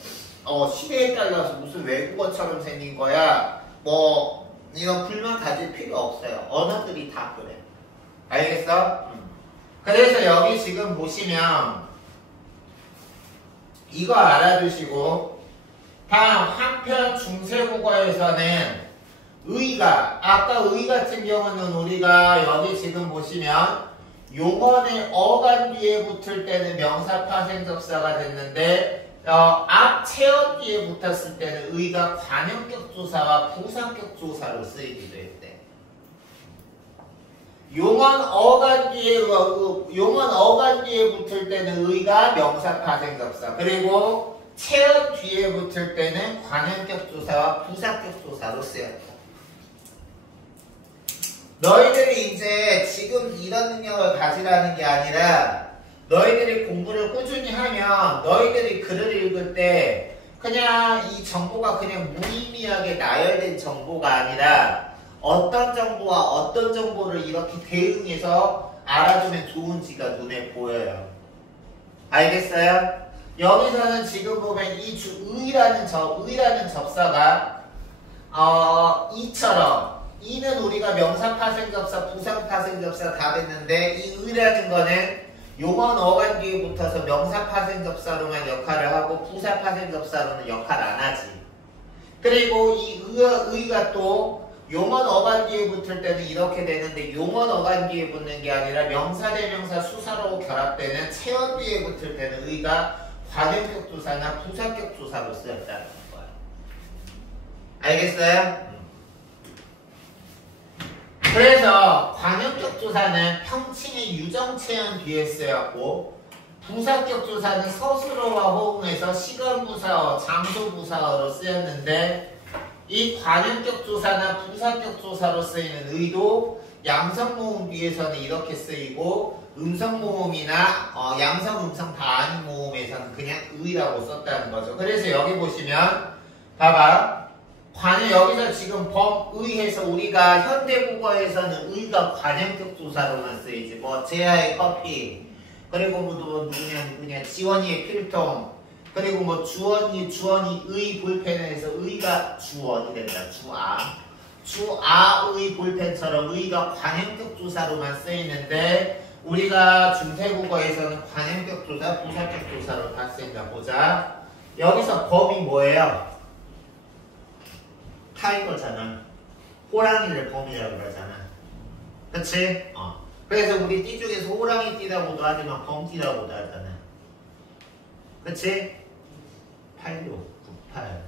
시대에 따라서 무슨 외국어처럼 생긴 거야? 이런 불만 가질 필요 없어요. 언어들이 다 그래. 알겠어? 그래서 여기 지금 보시면 이거 알아두시고 다음 한편 중세국어에서는 의가 아까 의 같은 경우는 우리가 여기 지금 보시면 용언의 어간 뒤에 붙을 때는 명사 파생접사가 됐는데 앞 체어 뒤에 붙었을 때는 의가 관형격 조사와 부사격 조사로 쓰이기도 했대. 용언 어간 뒤에 붙을 때는 의가 명사 파생접사, 그리고 체어 뒤에 붙을 때는 관형격 조사와 부사격 조사로 쓰였다. 너희들이 이제 지금 이런 능력을 가지라는 게 아니라 너희들이 공부를 꾸준히 하면 너희들이 글을 읽을 때 그냥 이 정보가 그냥 무의미하게 나열된 정보가 아니라 어떤 정보와 어떤 정보를 이렇게 대응해서 알아두면 좋은지가 눈에 보여요. 알겠어요? 여기서는 지금 보면 이 의라는 접사가 이처럼 이는 우리가 명사 파생접사, 부사 파생접사 다 됐는데 이 의라는 거는 용언 어간 뒤에 붙어서 명사 파생접사로만 역할을 하고 부사 파생접사로는 역할 안 하지. 그리고 이 의가 또 용언 어간 뒤에 붙을 때는 이렇게 되는데 용언 어간 뒤에 붙는 게 아니라 명사 대명사 수사로 결합되는 체언 뒤에 붙을 때는 의가 관형격 조사나 부사격 조사로 쓰였다는 거야. 알겠어요? 그래서 관형격 조사는 평칭의 유정체언 뒤에 쓰였고 부사격 조사는 서술어와 호응해서 시간부사어, 장소부사어로 쓰였는데 이 관형격 조사나 부사격 조사로 쓰이는 의도 양성모음 뒤에서는 이렇게 쓰이고 음성모음이나 양성, 음성 다 아닌 모음에서는 그냥 의라고 썼다는 거죠. 그래서 여기 보시면 봐봐. 여기서 지금 범의해서 우리가 현대국어에서는 의가 관형격 조사로만 쓰이지. 제아의 커피, 그리고 누구냐 지원이의 필통, 그리고 주원이 의 볼펜에서 의가 주원이 된다. 주아의 볼펜처럼 의가 관형격 조사로만 쓰이는데 우리가 중세국어에서는 관형격 조사, 부사격 조사로 다 쓰인다. 보자. 여기서 범이 뭐예요? 타이거잖아. 호랑이를 범이라고 그러잖아. 그치? 그래서 우리 띠 중에서 호랑이 띠라고도 하지만 범띠라고도 하잖아. 그치? 86, 98.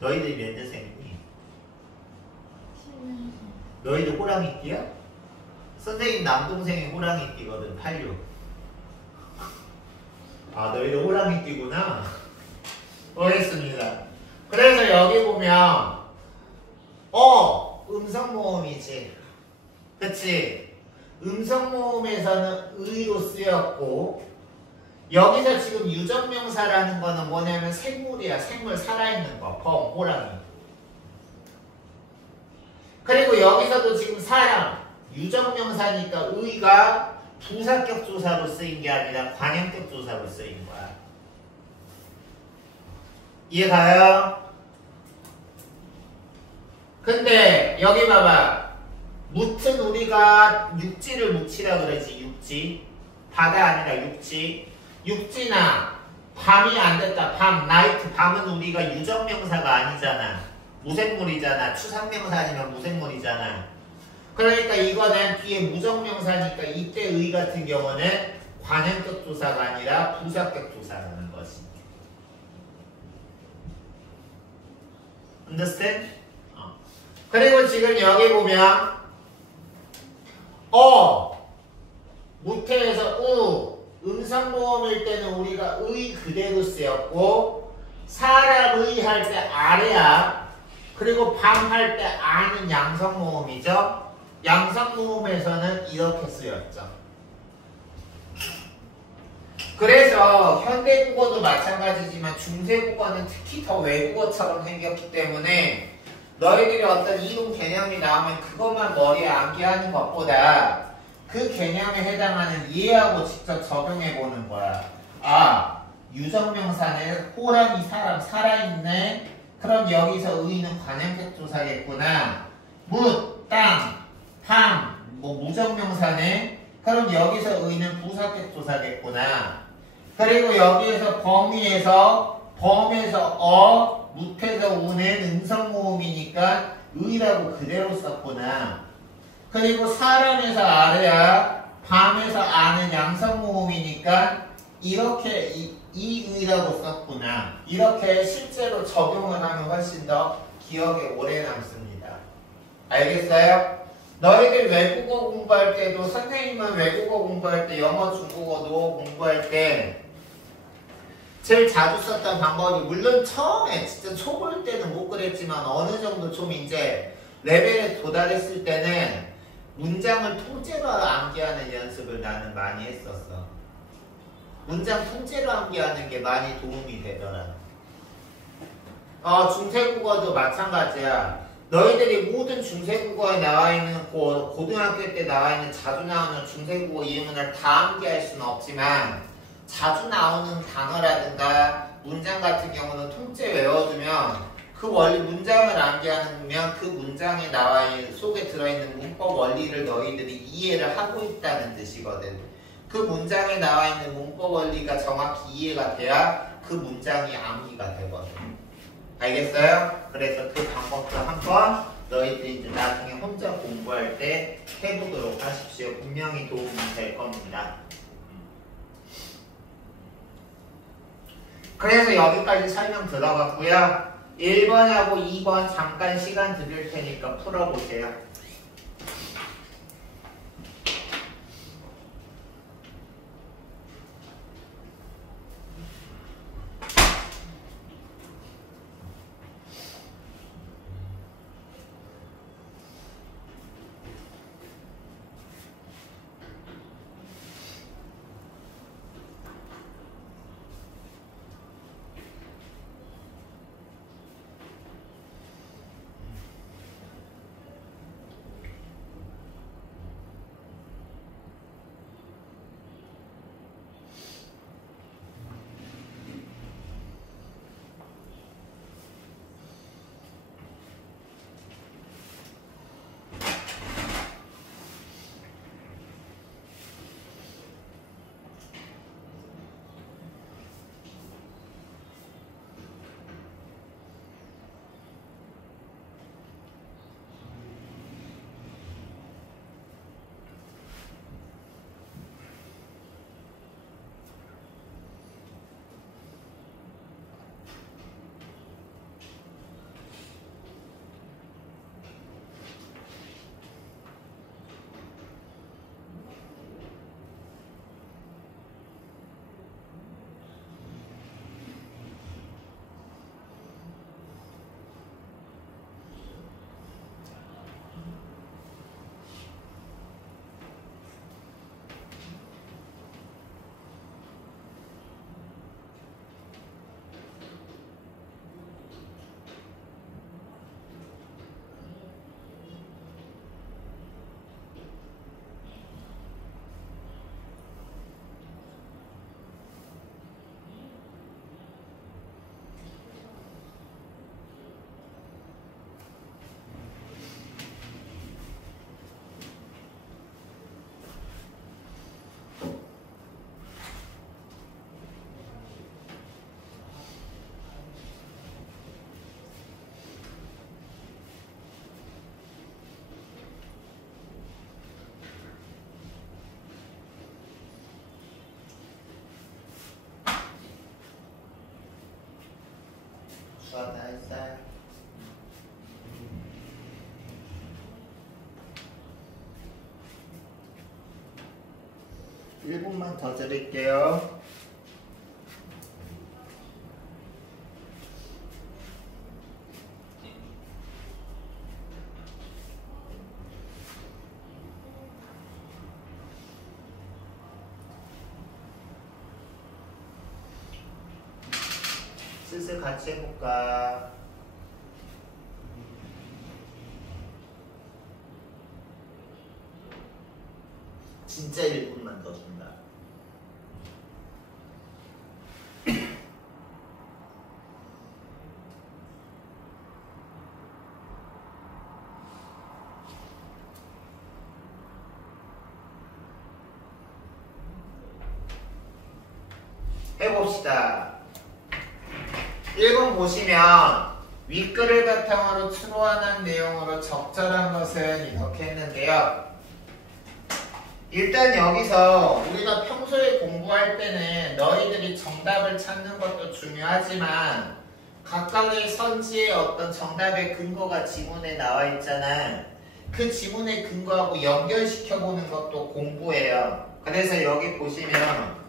너희들 몇 년생이니? 너희들 호랑이 띠야? 선생님 남동생이 호랑이 띠거든. 86. 너희들 호랑이 띠구나. 알겠습니다. 그래서 여기 보면 음성모음이지. 그치? 음성모음에서는 의로 쓰였고 여기서 지금 유전명사라는 거는 뭐냐면 생물이야. 생물 살아있는 거. 범, 호랑이. 그리고 여기서도 지금 사람, 유전명사니까 의가 부사격 조사로 쓰인 게 아니라 관형격 조사로 쓰인 거야. 이해가요? 근데 여기 봐봐. 묻은 우리가 육지를 묻히라 그러지. 육지. 바다 아니라 육지. 육지나 밤이 안 됐다. 밤, 나이트. 밤은 우리가 유전명사가 아니잖아. 무생물이잖아. 추상명사 아니면 무생물이잖아. 그러니까 이거는 뒤에 무정명사니까 이때 의 같은 경우는 관형격 조사가 아니라 부사격 조사라는 거지. Understand? 그리고 지금 여기 보면 무태에서 음성모음일 때는 우리가 의 그대로 쓰였고 사람의 할 때 아래야. 그리고 밤 할 때 아는 양성모음이죠. 양성모음에서는 이렇게 쓰였죠. 그래서 현대국어도 마찬가지지만 중세국어는 특히 더 외국어처럼 생겼기 때문에 너희들이 어떤 이론 개념이 나오면 그것만 머리에 암기하는 것보다 그 개념에 해당하는 이해하고 직접 적용해보는 거야. 유정명사는 호랑이, 사람, 살아있네. 그럼 여기서 의는 관형격 조사겠구나. 묻, 땅, 밤, 무정명사네. 그럼 여기서 의는 부사격 조사겠구나. 그리고 여기에서 범에서 묻에서 우는 음성모음이니까 의라고 그대로 썼구나. 그리고 사람에서 아래야, 밤에서 아는 양성모음이니까 이렇게 이 의라고 썼구나. 이렇게 실제로 적용을 하면 훨씬 더 기억에 오래 남습니다. 알겠어요? 너희들 외국어 공부할 때도 선생님은 외국어 공부할 때 영어, 중국어도 공부할 때 제일 자주 썼던 방법이 물론 처음에 진짜 초보일 때는 못 그랬지만 어느 정도 좀 이제 레벨에 도달했을 때는 문장을 통째로 암기하는 연습을 나는 많이 했었어. 문장 통째로 암기하는 게 많이 도움이 되더라. 중세국어도 마찬가지야. 너희들이 모든 중세국어에 나와 있는 고등학교 때 나와 있는 자주 나오는 중세국어 예문을 다 암기할 수는 없지만 자주 나오는 단어라든가 문장 같은 경우는 통째 외워두면 그 원리 문장을 암기하면 그 문장에 나와 있는 속에 들어있는 문법 원리를 너희들이 이해를 하고 있다는 뜻이거든. 그 문장에 나와 있는 문법 원리가 정확히 이해가 돼야 그 문장이 암기가 되거든. 알겠어요? 그래서 그 방법도 한번 너희들이 이제 나중에 혼자 공부할 때 해보도록 하십시오. 분명히 도움이 될 겁니다. 그래서 여기까지 설명 들어갔고요. 1번하고 2번 잠깐 시간 드릴 테니까 풀어보세요. 다 했어요. 1분만 더 드릴게요. 슬슬 같이 해볼까? 진짜 1분만 더 준다. 해봅시다. 1번 보시면 윗글을 바탕으로 추론한 내용으로 적절한 것은 이렇게 했는데요. 일단 여기서 우리가 평소에 공부할 때는 너희들이 정답을 찾는 것도 중요하지만 각각의 선지의 어떤 정답의 근거가 지문에 나와 있잖아. 그 지문의 근거하고 연결시켜보는 것도 공부예요. 그래서 여기 보시면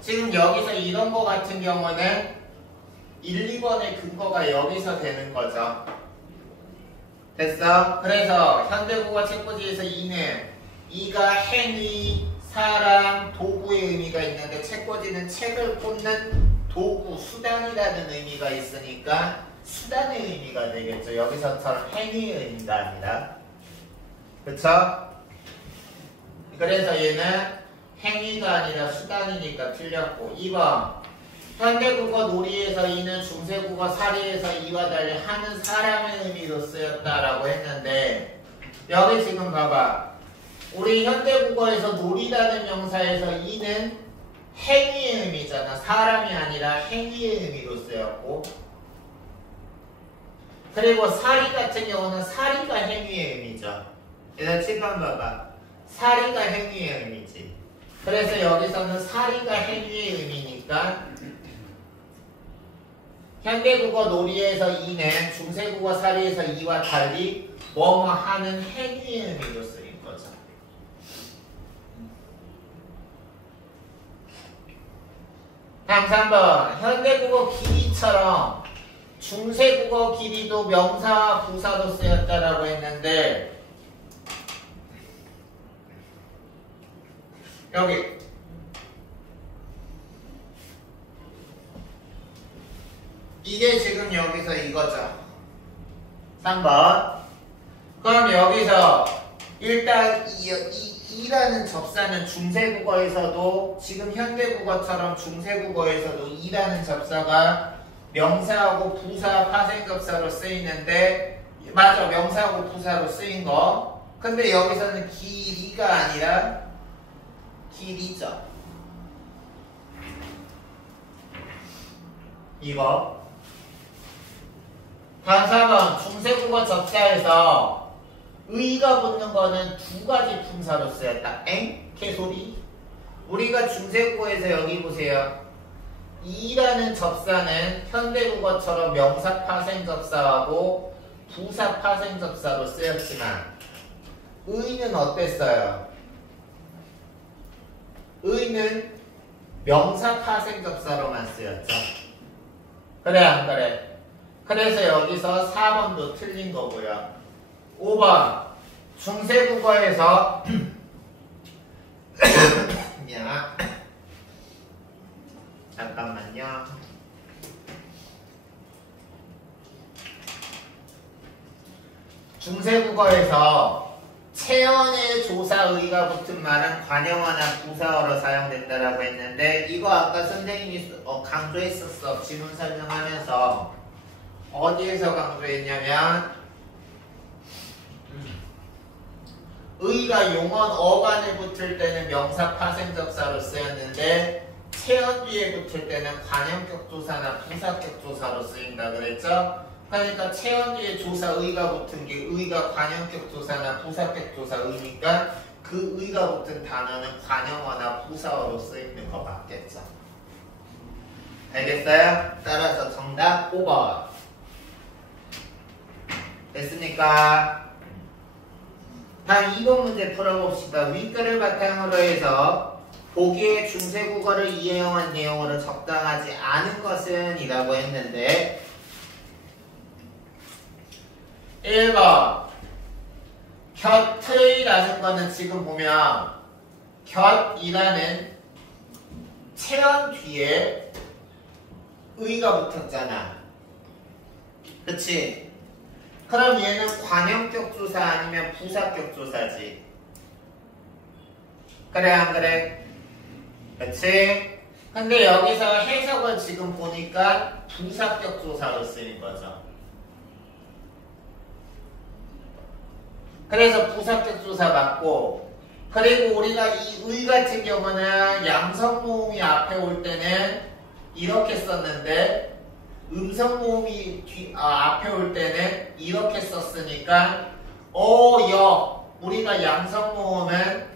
지금 여기서 이런 거 같은 경우는 1, 2번의 근거가 여기서 되는 거죠. 됐어? 그래서 현대국어 책꽂이에서 2가 행위, 사람, 도구의 의미가 있는데 책꽂이는 책을 꽂는 도구, 수단이라는 의미가 있으니까 수단의 의미가 되겠죠. 여기서처럼 행위의 의미가 아니라. 그쵸? 그래서 얘는 행위가 아니라 수단이니까 틀렸고 2번 현대국어 놀이에서 이는 중세국어 사리에서 이와 달리 하는 사람의 의미로 쓰였다라고 했는데 여기 지금 봐봐. 우리 현대국어에서 놀이라는 명사에서 이는 행위의 의미잖아. 사람이 아니라 행위의 의미로 쓰였고 그리고 사리 같은 경우는 사리가 행위의 의미죠. 그래서 칠판 봐봐. 사리가 행위의 의미지. 그래서 여기서는 사리가 행위의 의미니까 현대국어 놀이에서 이는 중세국어 사리에서 이와 달리 뭐뭐 하는 행위의 의미로 쓰인 거죠. 다음 3번 현대국어 길이처럼 중세국어 길이도 명사와 부사로 쓰였다라고 했는데 여기 이게 지금 여기서 이거죠. 3번. 그럼 여기서 일단 이라는 접사는 중세국어에서도 지금 현대국어처럼 중세국어에서도 이라는 접사가 명사하고 부사, 파생접사로 쓰이는데 맞아. 명사하고 부사로 쓰인 거. 근데 여기서는 길이가 아니라 길이죠. 이거. 다음 4번 중세국어 접사에서 의가 붙는 거는 두 가지 품사로 쓰였다. 엥? 개소리? 우리가 중세국어에서 여기 보세요. 이라는 접사는 현대국어처럼 명사 파생접사하고 부사 파생접사로 쓰였지만 의는 어땠어요? 의는 명사 파생접사로만 쓰였죠. 그래 안 그래? 그래서 여기서 4번도 틀린 거고요. 5번 중세국어에서 잠깐만요. 중세국어에서 체언의 조사의가 붙은 말은 관형어나 부사어로 사용된다라고 했는데 이거 아까 선생님이 강조했었어. 지문 설명하면서 어디에서 강조했냐면 의가 용언 어간에 붙을 때는 명사 파생접사로 쓰였는데 체언 뒤에 붙을 때는 관형격 조사나 부사격 조사로 쓰인다 그랬죠? 그러니까 체언 뒤에 조사 의가 붙은 게 의가 관형격 조사나 부사격 조사 의니까 그 의가 붙은 단어는 관형어나 부사어로 쓰이는 거 맞겠죠? 알겠어요? 따라서 정답 5번. 됐습니까? 다음 2번 문제 풀어봅시다. 윗글을 바탕으로 해서 보기에 중세국어를 이해용한 내용으로 적당하지 않은 것은 이라고 했는데 1번 곁의라는 거는 지금 보면 곁이라는 체언 뒤에 의가 붙었잖아. 그치? 그럼 얘는 관형격 조사 아니면 부사격 조사지. 그래 안 그래? 그치? 근데 여기서 해석을 지금 보니까 부사격 조사로 쓰인 거죠. 그래서 부사격 조사 맞고, 그리고 우리가 이 의 같은 경우는 양성 모음이 앞에 올 때는 이렇게 썼는데 음성 모음이 앞에 올 때는 이렇게 썼으니까 우리가 양성 모음은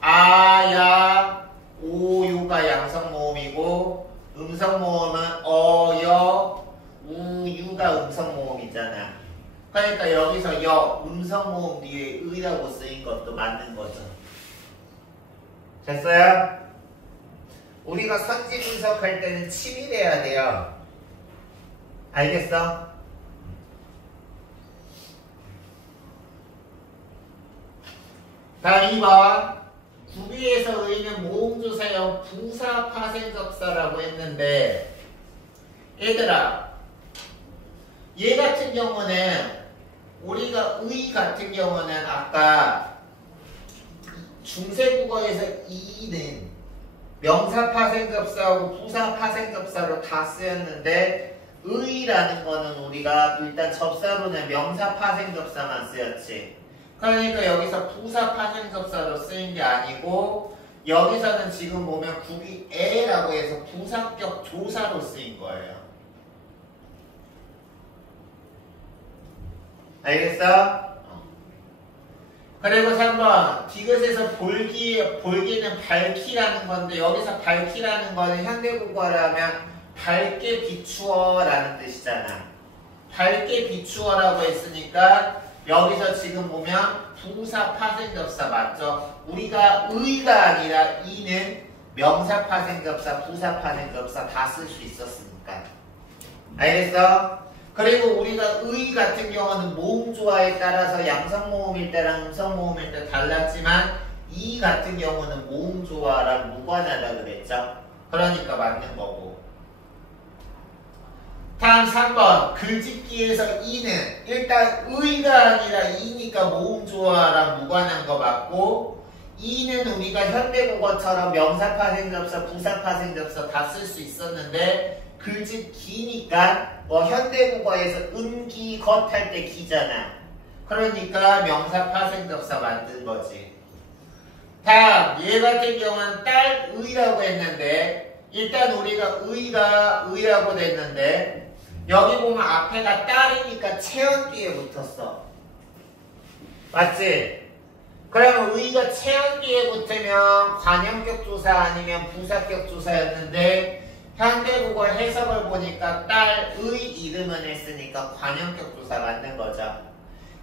아, 야, 오, 유가 양성 모음이고 음성 모음은 여, 우, 유가 음성 모음이잖아. 그러니까 여기서 음성 모음 뒤에 의라고 쓰인 것도 맞는 거죠. 됐어요? 우리가 선지 분석할 때는 치밀해야 돼요. 알겠어? 다음 2번. 구비에서 의는 모음조사형 부사 파생접사라고 했는데 얘들아 얘 같은 경우는 우리가 의 같은 경우는 아까 중세국어에서 이는 명사 파생접사하고 부사 파생접사로 다 쓰였는데 의라는 거는 우리가 일단 접사로는 명사 파생접사만 쓰였지. 그러니까 여기서 부사 파생접사로 쓰인 게 아니고 여기서는 지금 보면 구비에라고 해서 부사격 조사로 쓰인 거예요. 알겠어? 그리고 3번 디귿에서 볼기는 밝히라는 건데 여기서 밝히라는 거는 현대국어라면 밝게 비추어 라는 뜻이잖아. 밝게 비추어라고 했으니까 여기서 지금 보면 부사 파생접사 맞죠? 우리가 의가 아니라 이는 명사 파생접사, 부사 파생접사 다 쓸 수 있었으니까. 알겠어? 그리고 우리가 의 같은 경우는 모음조화에 따라서 양성모음일 때랑 음성모음일 때 달랐지만 이 같은 경우는 모음조화랑 무관하다 그랬죠? 그러니까 맞는 거고. 다음 3번 글짓기에서 이는 일단 의가 아니라 이니까 모음조화랑 무관한 거 맞고 이는 우리가 현대국어처럼 명사파생접사, 부사파생접사 다 쓸 수 있었는데 글짓기니까 현대국어에서 음기 것 할 때 기잖아. 그러니까 명사파생접사 만든 거지. 다음 얘 같은 경우는 딸의라고 했는데 일단 우리가 의라고 됐는데 여기 보면 앞에가 딸이니까 체언 뒤에 붙었어. 맞지? 그러면 의가 체언 뒤에 붙으면 관형격 조사 아니면 부사격 조사였는데 현대국어 해석을 보니까 딸의 이름을 했으니까 관형격 조사 맞는 거죠.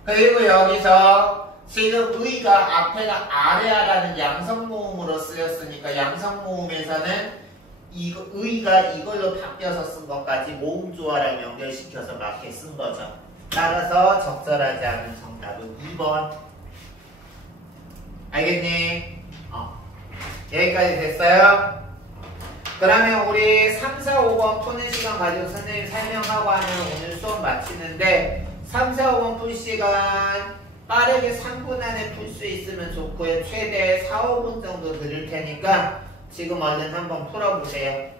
그리고 여기서 지금 의가 앞에가 아래아라는 양성모음으로 쓰였으니까 양성모음에서는 의가 이걸로 바뀌어서 쓴 것까지 모음조화랑 연결시켜서 맞게 쓴 거죠. 따라서 적절하지 않은 정답은 2번. 알겠니? 여기까지 됐어요? 그러면 우리 3, 4, 5번 푸는 시간 가지고 선생님 설명하고 하면 오늘 수업 마치는데 3, 4, 5번 풀 시간 빠르게 3분 안에 풀 수 있으면 좋고요. 최대 4, 5분 정도 드릴 테니까 지금 얼른 한번 풀어보세요.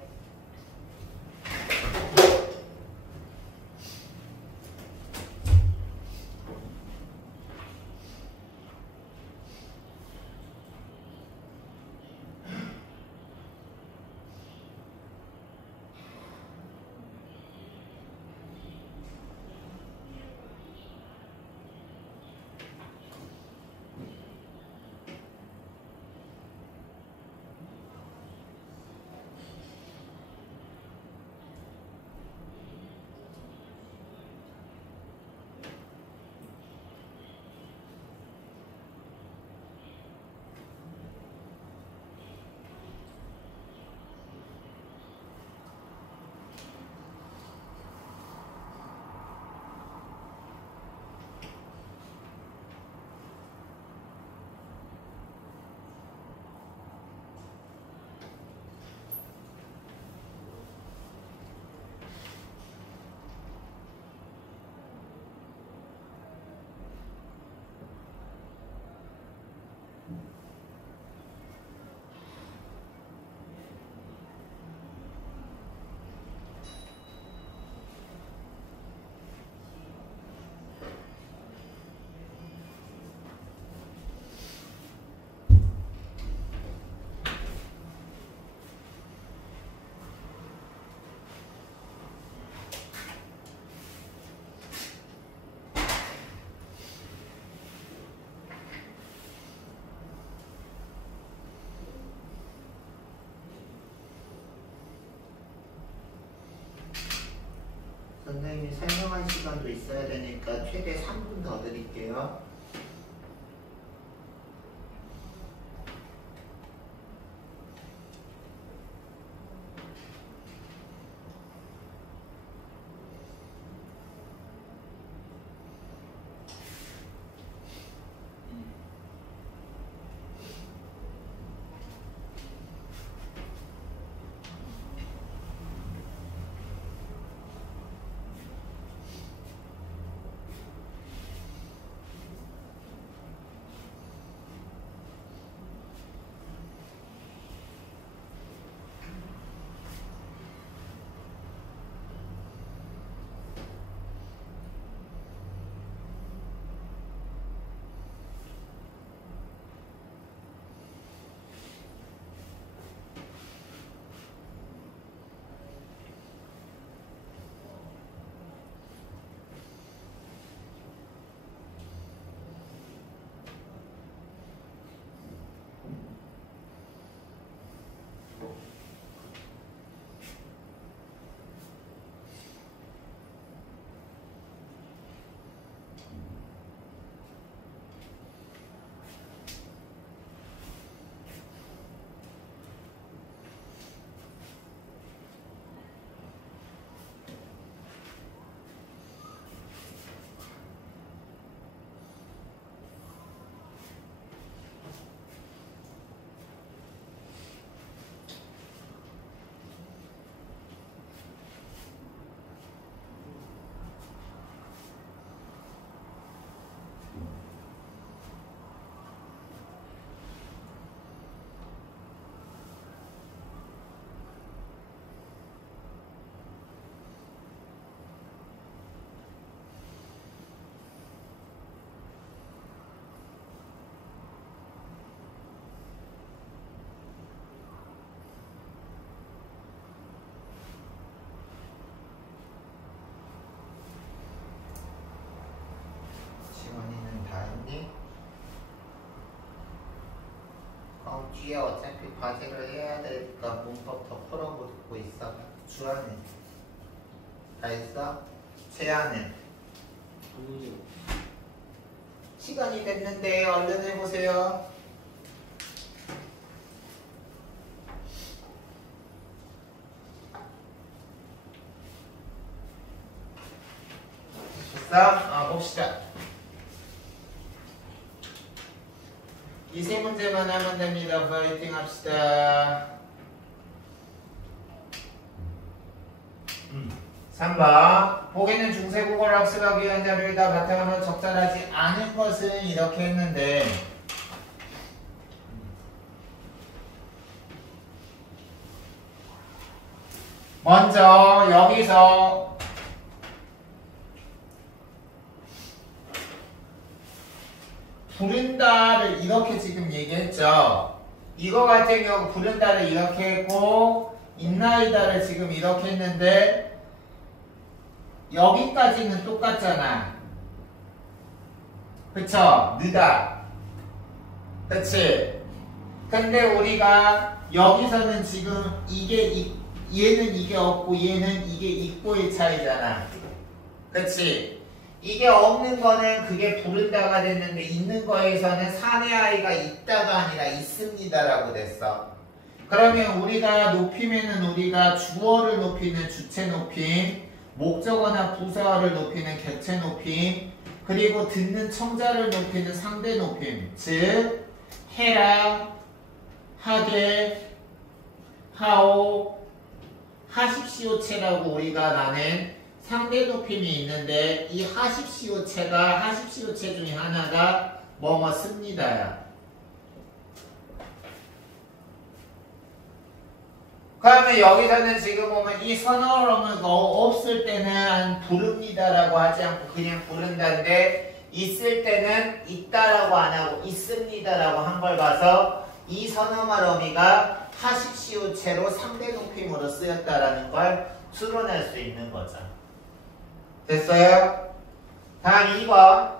시간도 있어야 되니까 최대 3분 더 드릴게요. 뒤에 어차피 과제를 해야 되니까 문법 더 풀어보고 있어. 주한은 다 했어? 제한은 시간이 됐는데 얼른 해보세요. 됐어? 봅시다. 이 세 문제만 하면 됩니다. 파이팅 합시다. 3번 보기는 중세국어를 학습하기 위한 자료를 다 바탕으로 적절하지 않은 것은 이렇게 했는데 먼저 여기서 부른다를 이렇게 지금 얘기했죠. 이거 같은 경우 부른다를 이렇게 했고 있나이다를 지금 이렇게 했는데 여기까지는 똑같잖아. 그쵸? 느다. 그치? 근데 우리가 여기서는 지금 얘는 이게 없고 얘는 이게 있고의 차이잖아. 그치? 이게 없는 거는 그게 부른다가 됐는데 있는 거에서는 사내 아이가 있다가 아니라 있습니다라고 됐어. 그러면 우리가 높이면은 우리가 주어를 높이는 주체 높임, 목적어나 부사어를 높이는 객체 높임, 그리고 듣는 청자를 높이는 상대 높임, 즉 해라, 하게, 하오, 하십시오체라고 우리가 나는 상대 높임이 있는데 이 하십시오체가 하십시오체 중에 하나가 뭐뭐 씁니다야. 그러면 여기서는 지금 보면 이 선어가 없을 때는 부릅니다라고 하지 않고 그냥 부른다인데 있을 때는 있다라고 안 하고 있습니다라고 한 걸 봐서 이 선어말 어미가 하십시오체로 상대 높임으로 쓰였다라는 걸 추론할 수 있는 거죠. 됐어요? 다음 2번.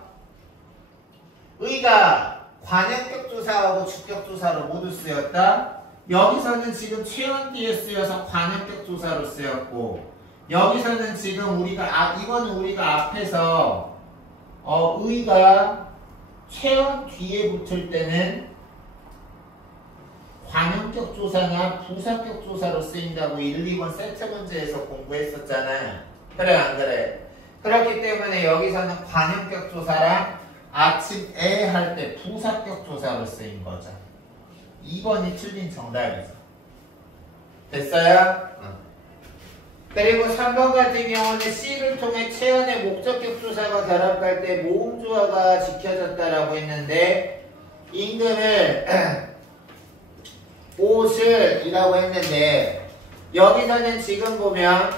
의가 관형격 조사하고 주격 조사로 모두 쓰였다. 여기서는 지금 최원 뒤에 쓰여서 관형격 조사로 쓰였고 여기서는 지금 이거는 우리가 앞에서 의가 체언 뒤에 붙을 때는 관용격 조사나 부사격 조사로 쓰인다고 1, 2번 세트 문제에서 공부했었잖아요. 그래 안 그래? 그렇기 때문에 여기서는 관용격 조사랑 아침에 할 때 부사격 조사로 쓰인 거죠. 2번이 틀린 정답이죠. 됐어요? 그리고 3번 같은 경우는 C를 통해 체언의 목적격 조사가 결합할 때 모음 조화가 지켜졌다라고 했는데 임금을 옷을 이라고 했는데 여기서는 지금 보면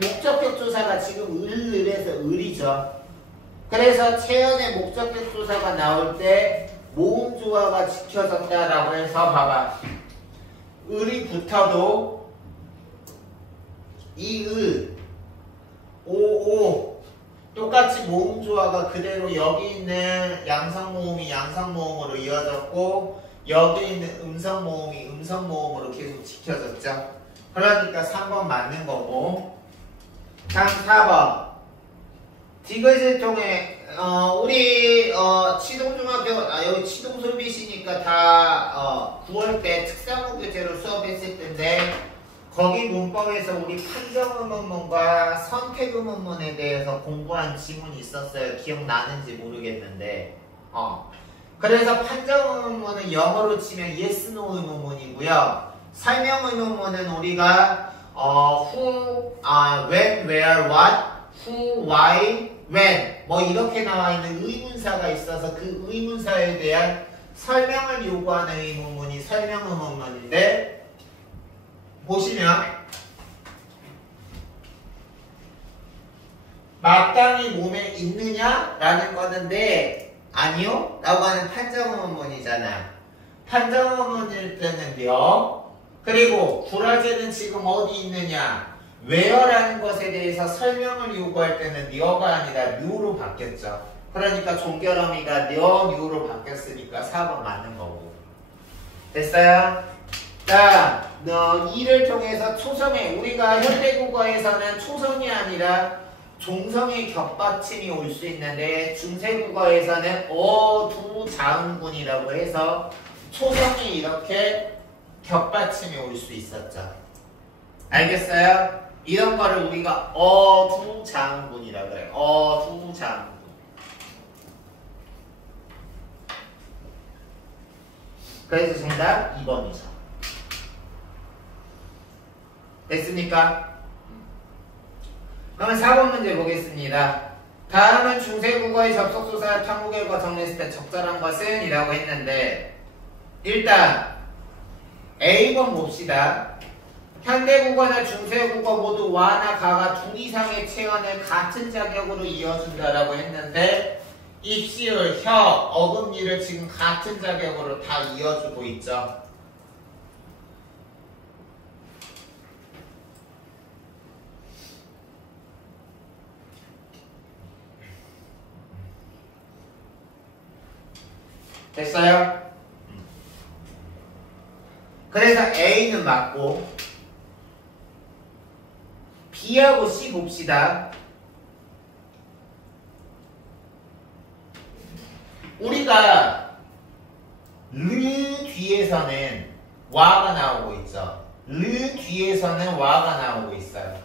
목적격 조사가 지금 을에서 을이죠. 그래서 체언의 목적격 조사가 나올 때 모음 조화가 지켜졌다라고 해서 봐봐. 을이 붙어도 이 을, 오 똑같이 모음 조화가 그대로 여기 있는 양성 모음이 양성 모음으로 이어졌고 여기 있는 음성 모음이 음성 모음으로 계속 지켜졌죠. 그러니까 3번 맞는 거고. 다음 4번. 디귿을 통해 우리 치동중학교 여기 치동솔빗이니까 다 9월 때 특사무교재로 수업했을 텐데 거기 문법에서 우리 판정의문문과 선택의문문에 대해서 공부한 지문이 있었어요. 기억나는지 모르겠는데 그래서 판정의문문은 영어로 치면 yes, no 의문문이고요. 설명의문문은 우리가 who, when, where, what, who, why, when 뭐 이렇게 나와 있는 의문사가 있어서 그 의문사에 대한 설명을 요구하는 의문문이 설명의문문인데 보시면 마땅히 몸에 있느냐라는 거는데 아니요? 라고 하는 판정의문문이잖아. 판정의문문일 때는요. 그리고 구라제는 지금 어디 있느냐? where라는 것에 대해서 설명을 요구할 때는 near가 아니라 new로 바뀌었죠. 그러니까 종결어미가 near, new로 바뀌었으니까 4번 맞는 거고. 됐어요? 자, 이를 통해서 초성에 우리가 현대국어에서는 초성이 아니라 종성의 겹받침이 올 수 있는데 중세국어에서는 두 자음군이라고 해서 초성이 이렇게 겹받침이 올 수 있었죠. 알겠어요? 이런 거를 우리가 두 자음군이라고 그래요. 두 자음군. 그래서 정답 2번이죠. 됐습니까? 그러면 4번 문제 보겠습니다. 다음은 중세국어의 접속조사 탐구결과 정리했을 때 적절한 것은? 이라고 했는데 일단 A번 봅시다. 현대국어나 중세국어 모두 와나 가가 둘 이상의 체언을 같은 자격으로 이어준다라고 했는데 입시을, 혀, 어금니를 지금 같은 자격으로 다 이어주고 있죠. 됐어요? 그래서 A는 맞고 B하고 C 봅시다. 우리가 르 뒤에서는 와가 나오고 있죠. 르 뒤에서는 와가 나오고 있어요.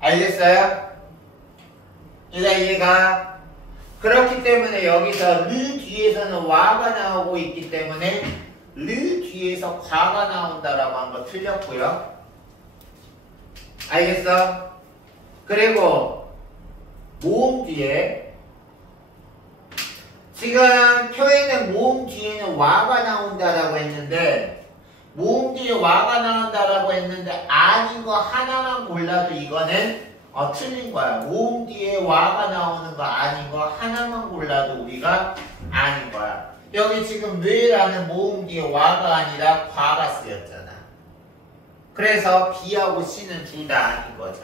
알겠어요? 이해가? 그렇기 때문에 여기서 르 뒤에서는 와가 나오고 있기 때문에 르 뒤에서 과가 나온다라고 한 거 틀렸고요. 알겠어? 그리고 모음 뒤에 지금 표에는 모음 뒤에는 와가 나온다라고 했는데 모음 뒤에 와가 나온다라고 했는데 아닌 거 하나만 골라도 이거는 틀린 거야. 모음 뒤에 와가 나오는 거 아닌 거 하나만 골라도 우리가 아닌 거야. 여기 지금 왜라는 모음 뒤에 와가 아니라 과가 쓰였잖아. 그래서 B하고 C는 둘 다 아닌 거죠.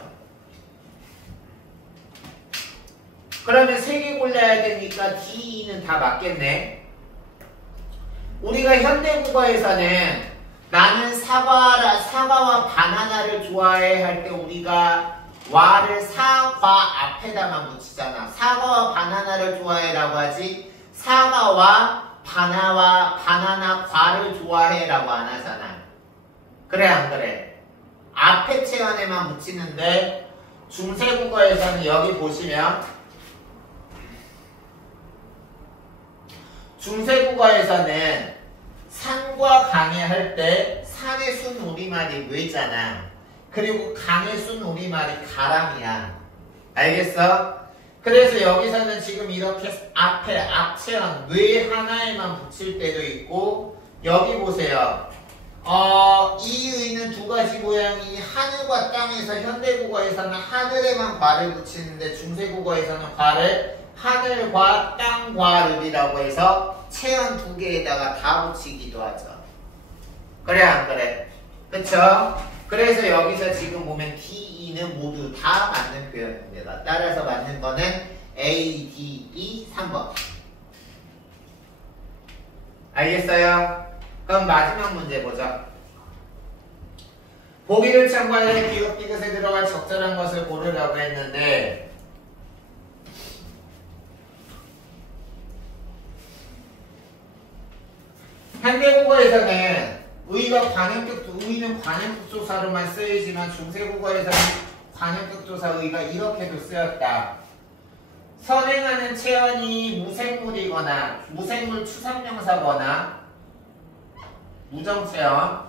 그러면 3개 골라야 되니까 D, E는 다 맞겠네. 우리가 현대국어에서는 나는 사과와 바나나를 좋아해 할 때 우리가 와를 사과 앞에다만 붙이잖아. 사과와 바나나를 좋아해라고 하지 사과와 바나나 과를 좋아해라고 안 하잖아. 그래 안 그래? 앞에 체언에만 붙이는데 중세국어에서는 여기 보시면 중세국어에서는 산과 강에 할 때 산의 순 우리말이 왜잖아. 그리고 강의 순 우리말이 가람이야. 알겠어? 그래서 여기서는 지금 이렇게 앞에 앞체언 왜 하나에만 붙일 때도 있고 여기 보세요. 이 의는 두 가지 모양이 하늘과 땅에서 현대국어에서는 하늘에만 과를 붙이는데 중세국어에서는 과를 하늘과 땅과를이라고 해서 체언 두 개에다가 다 붙이기도 하죠. 그래 안 그래? 그쵸? 그래서 여기서 지금 보면 D, E는 모두 다 맞는 표현입니다. 따라서 맞는 거는 A, D, E 3번. 알겠어요? 그럼 마지막 문제 보자. 보기를 참고하여 기억 디귿에 들어갈 적절한 것을 고르라고 했는데 현대국어에서는 의는 관형격조사로만 쓰이지만 중세국어에서는 관형격조사 의가 이렇게도 쓰였다. 선행하는 체언이 무생물이거나 무생물 추상명사거나 무정체언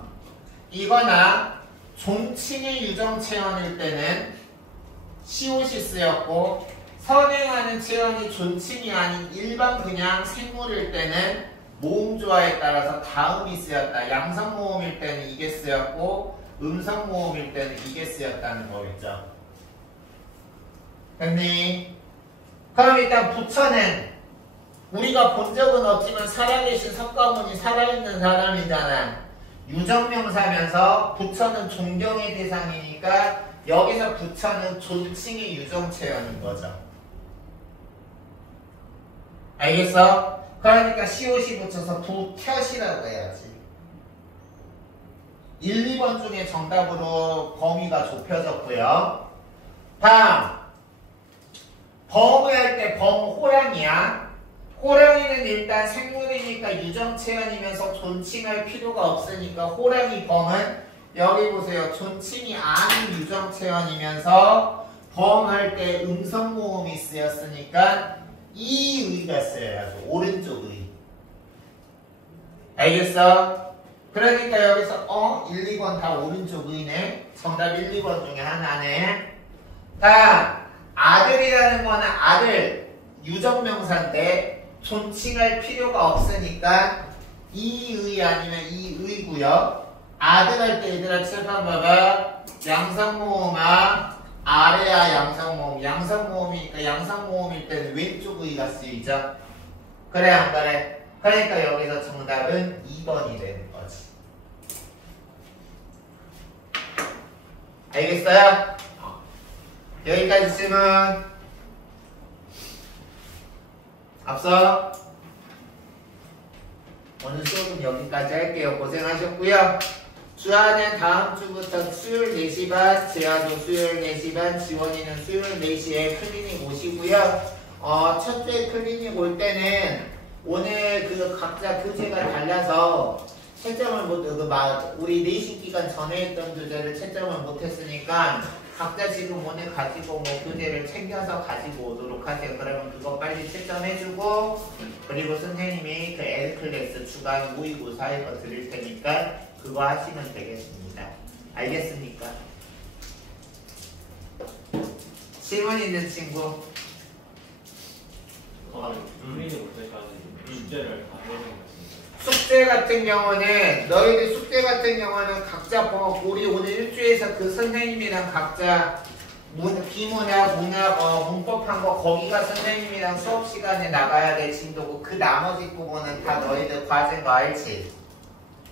이거나 존칭의 유정체언일 때는 시옷이 쓰였고 선행하는 체언이 존칭이 아닌 일반 그냥 생물일 때는 모음조화에 따라서 다음이 쓰였다. 양성모음일 때는 이게 쓰였고 음성모음일 때는 이게 쓰였다는 거겠죠. 됐니? 그럼 일단 부처는 우리가 본 적은 없지만 살아계신 석가모니 살아있는 사람이잖아. 유정명사면서 부처는 존경의 대상이니까 여기서 부처는 존칭의 유정체언인 거죠. 알겠어? 그러니까 시옷이 붙여서 부텨시라고 해야지. 1, 2번 중에 정답으로 범위가 좁혀졌고요. 다음 범을 할 때 범 호랑이야. 호랑이는 일단 생물이니까 유정체언이면서 존칭할 필요가 없으니까 호랑이 범은 여기 보세요. 존칭이 아닌 유정체언이면서 범할 때 음성모음이 쓰였으니까 이 의가 쓰여야죠. 오른쪽 의. 알겠어? 그러니까 여기서 1, 2번 다 오른쪽 의네. 정답 1, 2번 중에 하나네. 다음 아들이라는 거는 아들 유정명사인데 존칭할 필요가 없으니까 이 의 아니면 이 의고요. 아들 할 때 얘들아 칠판 봐봐. 양성모음아 아래야 양성모음. 양성모음이니까 양성모음일 때는 왼쪽 의가 쓰이죠. 그래 안 그래? 그러니까 여기서 정답은 2번이 되는 거지. 알겠어요? 여기까지 질문. 앞서 오늘 수업은 여기까지 할게요. 고생하셨고요. 주아는 다음 주부터 수요일 4시 반, 재아도 수요일 4시 반, 지원이는 수요일 4시에 클리닉 오시고요. 첫 주에 클리닉 올 때는 오늘 각자 교재가 달라서 채점을 우리 내신 기간 전에 했던 교재를 채점을 못했으니까 각자 지금 오늘 가지고 교재를 챙겨서 가지고 오도록 하세요. 그러면 그거 빨리 채점해주고 그리고 선생님이 그 L클래스 주간 모의고사 이거 드릴 테니까 그거 하시면 되겠습니다. 알겠습니까? 질문 있는 친구? 국민이 올 때까지 숙제를 다 해야 되는 것 숙제 같은 경우는 너희들 숙제 같은 경우는 각자 우리 오늘 일주에서 그 선생님이랑 각자 비문학, 문학, 문법한 거 거기가 선생님이랑 수업 시간에 나가야 될 진도고 그 나머지 부분은 다 너희들 과제인 거 알지?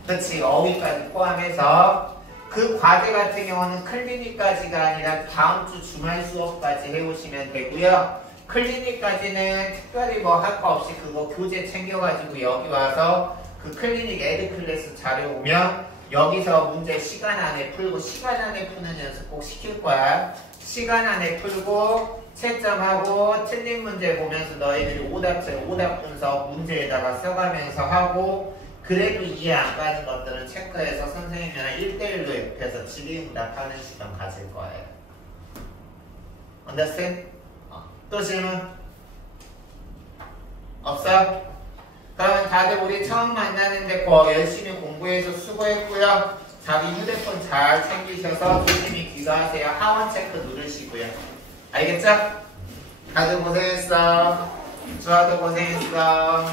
그치? 어휘까지 포함해서 그 과제 같은 경우는 클리닉까지가 아니라 다음 주 주말 수업까지 해오시면 되고요. 클리닉까지는 특별히 할 거 없이 그거 교재 챙겨가지고 여기 와서 그 클리닉 애드 클래스 자료 오면 여기서 문제 시간 안에 풀고 시간 안에 푸는 연습 꼭 시킬 거야. 시간 안에 풀고 채점하고 틀린 문제 보면서 너희들이 오답 분석 문제에다가 써가면서 하고 그래도 이해 안 가는 것들은 체크해서 선생님이랑 1대1로 옆에서 질의응답하는 시간 가질 거예요. understand? 또 질문? 없어? 그러면 다들 우리 처음 만나는데 열심히 공부해서 수고했고요. 자기 휴대폰 잘 챙기셔서 조심히 귀가하세요. 하원 체크 누르시고요. 알겠죠? 다들 고생했어. 주아도 고생했어.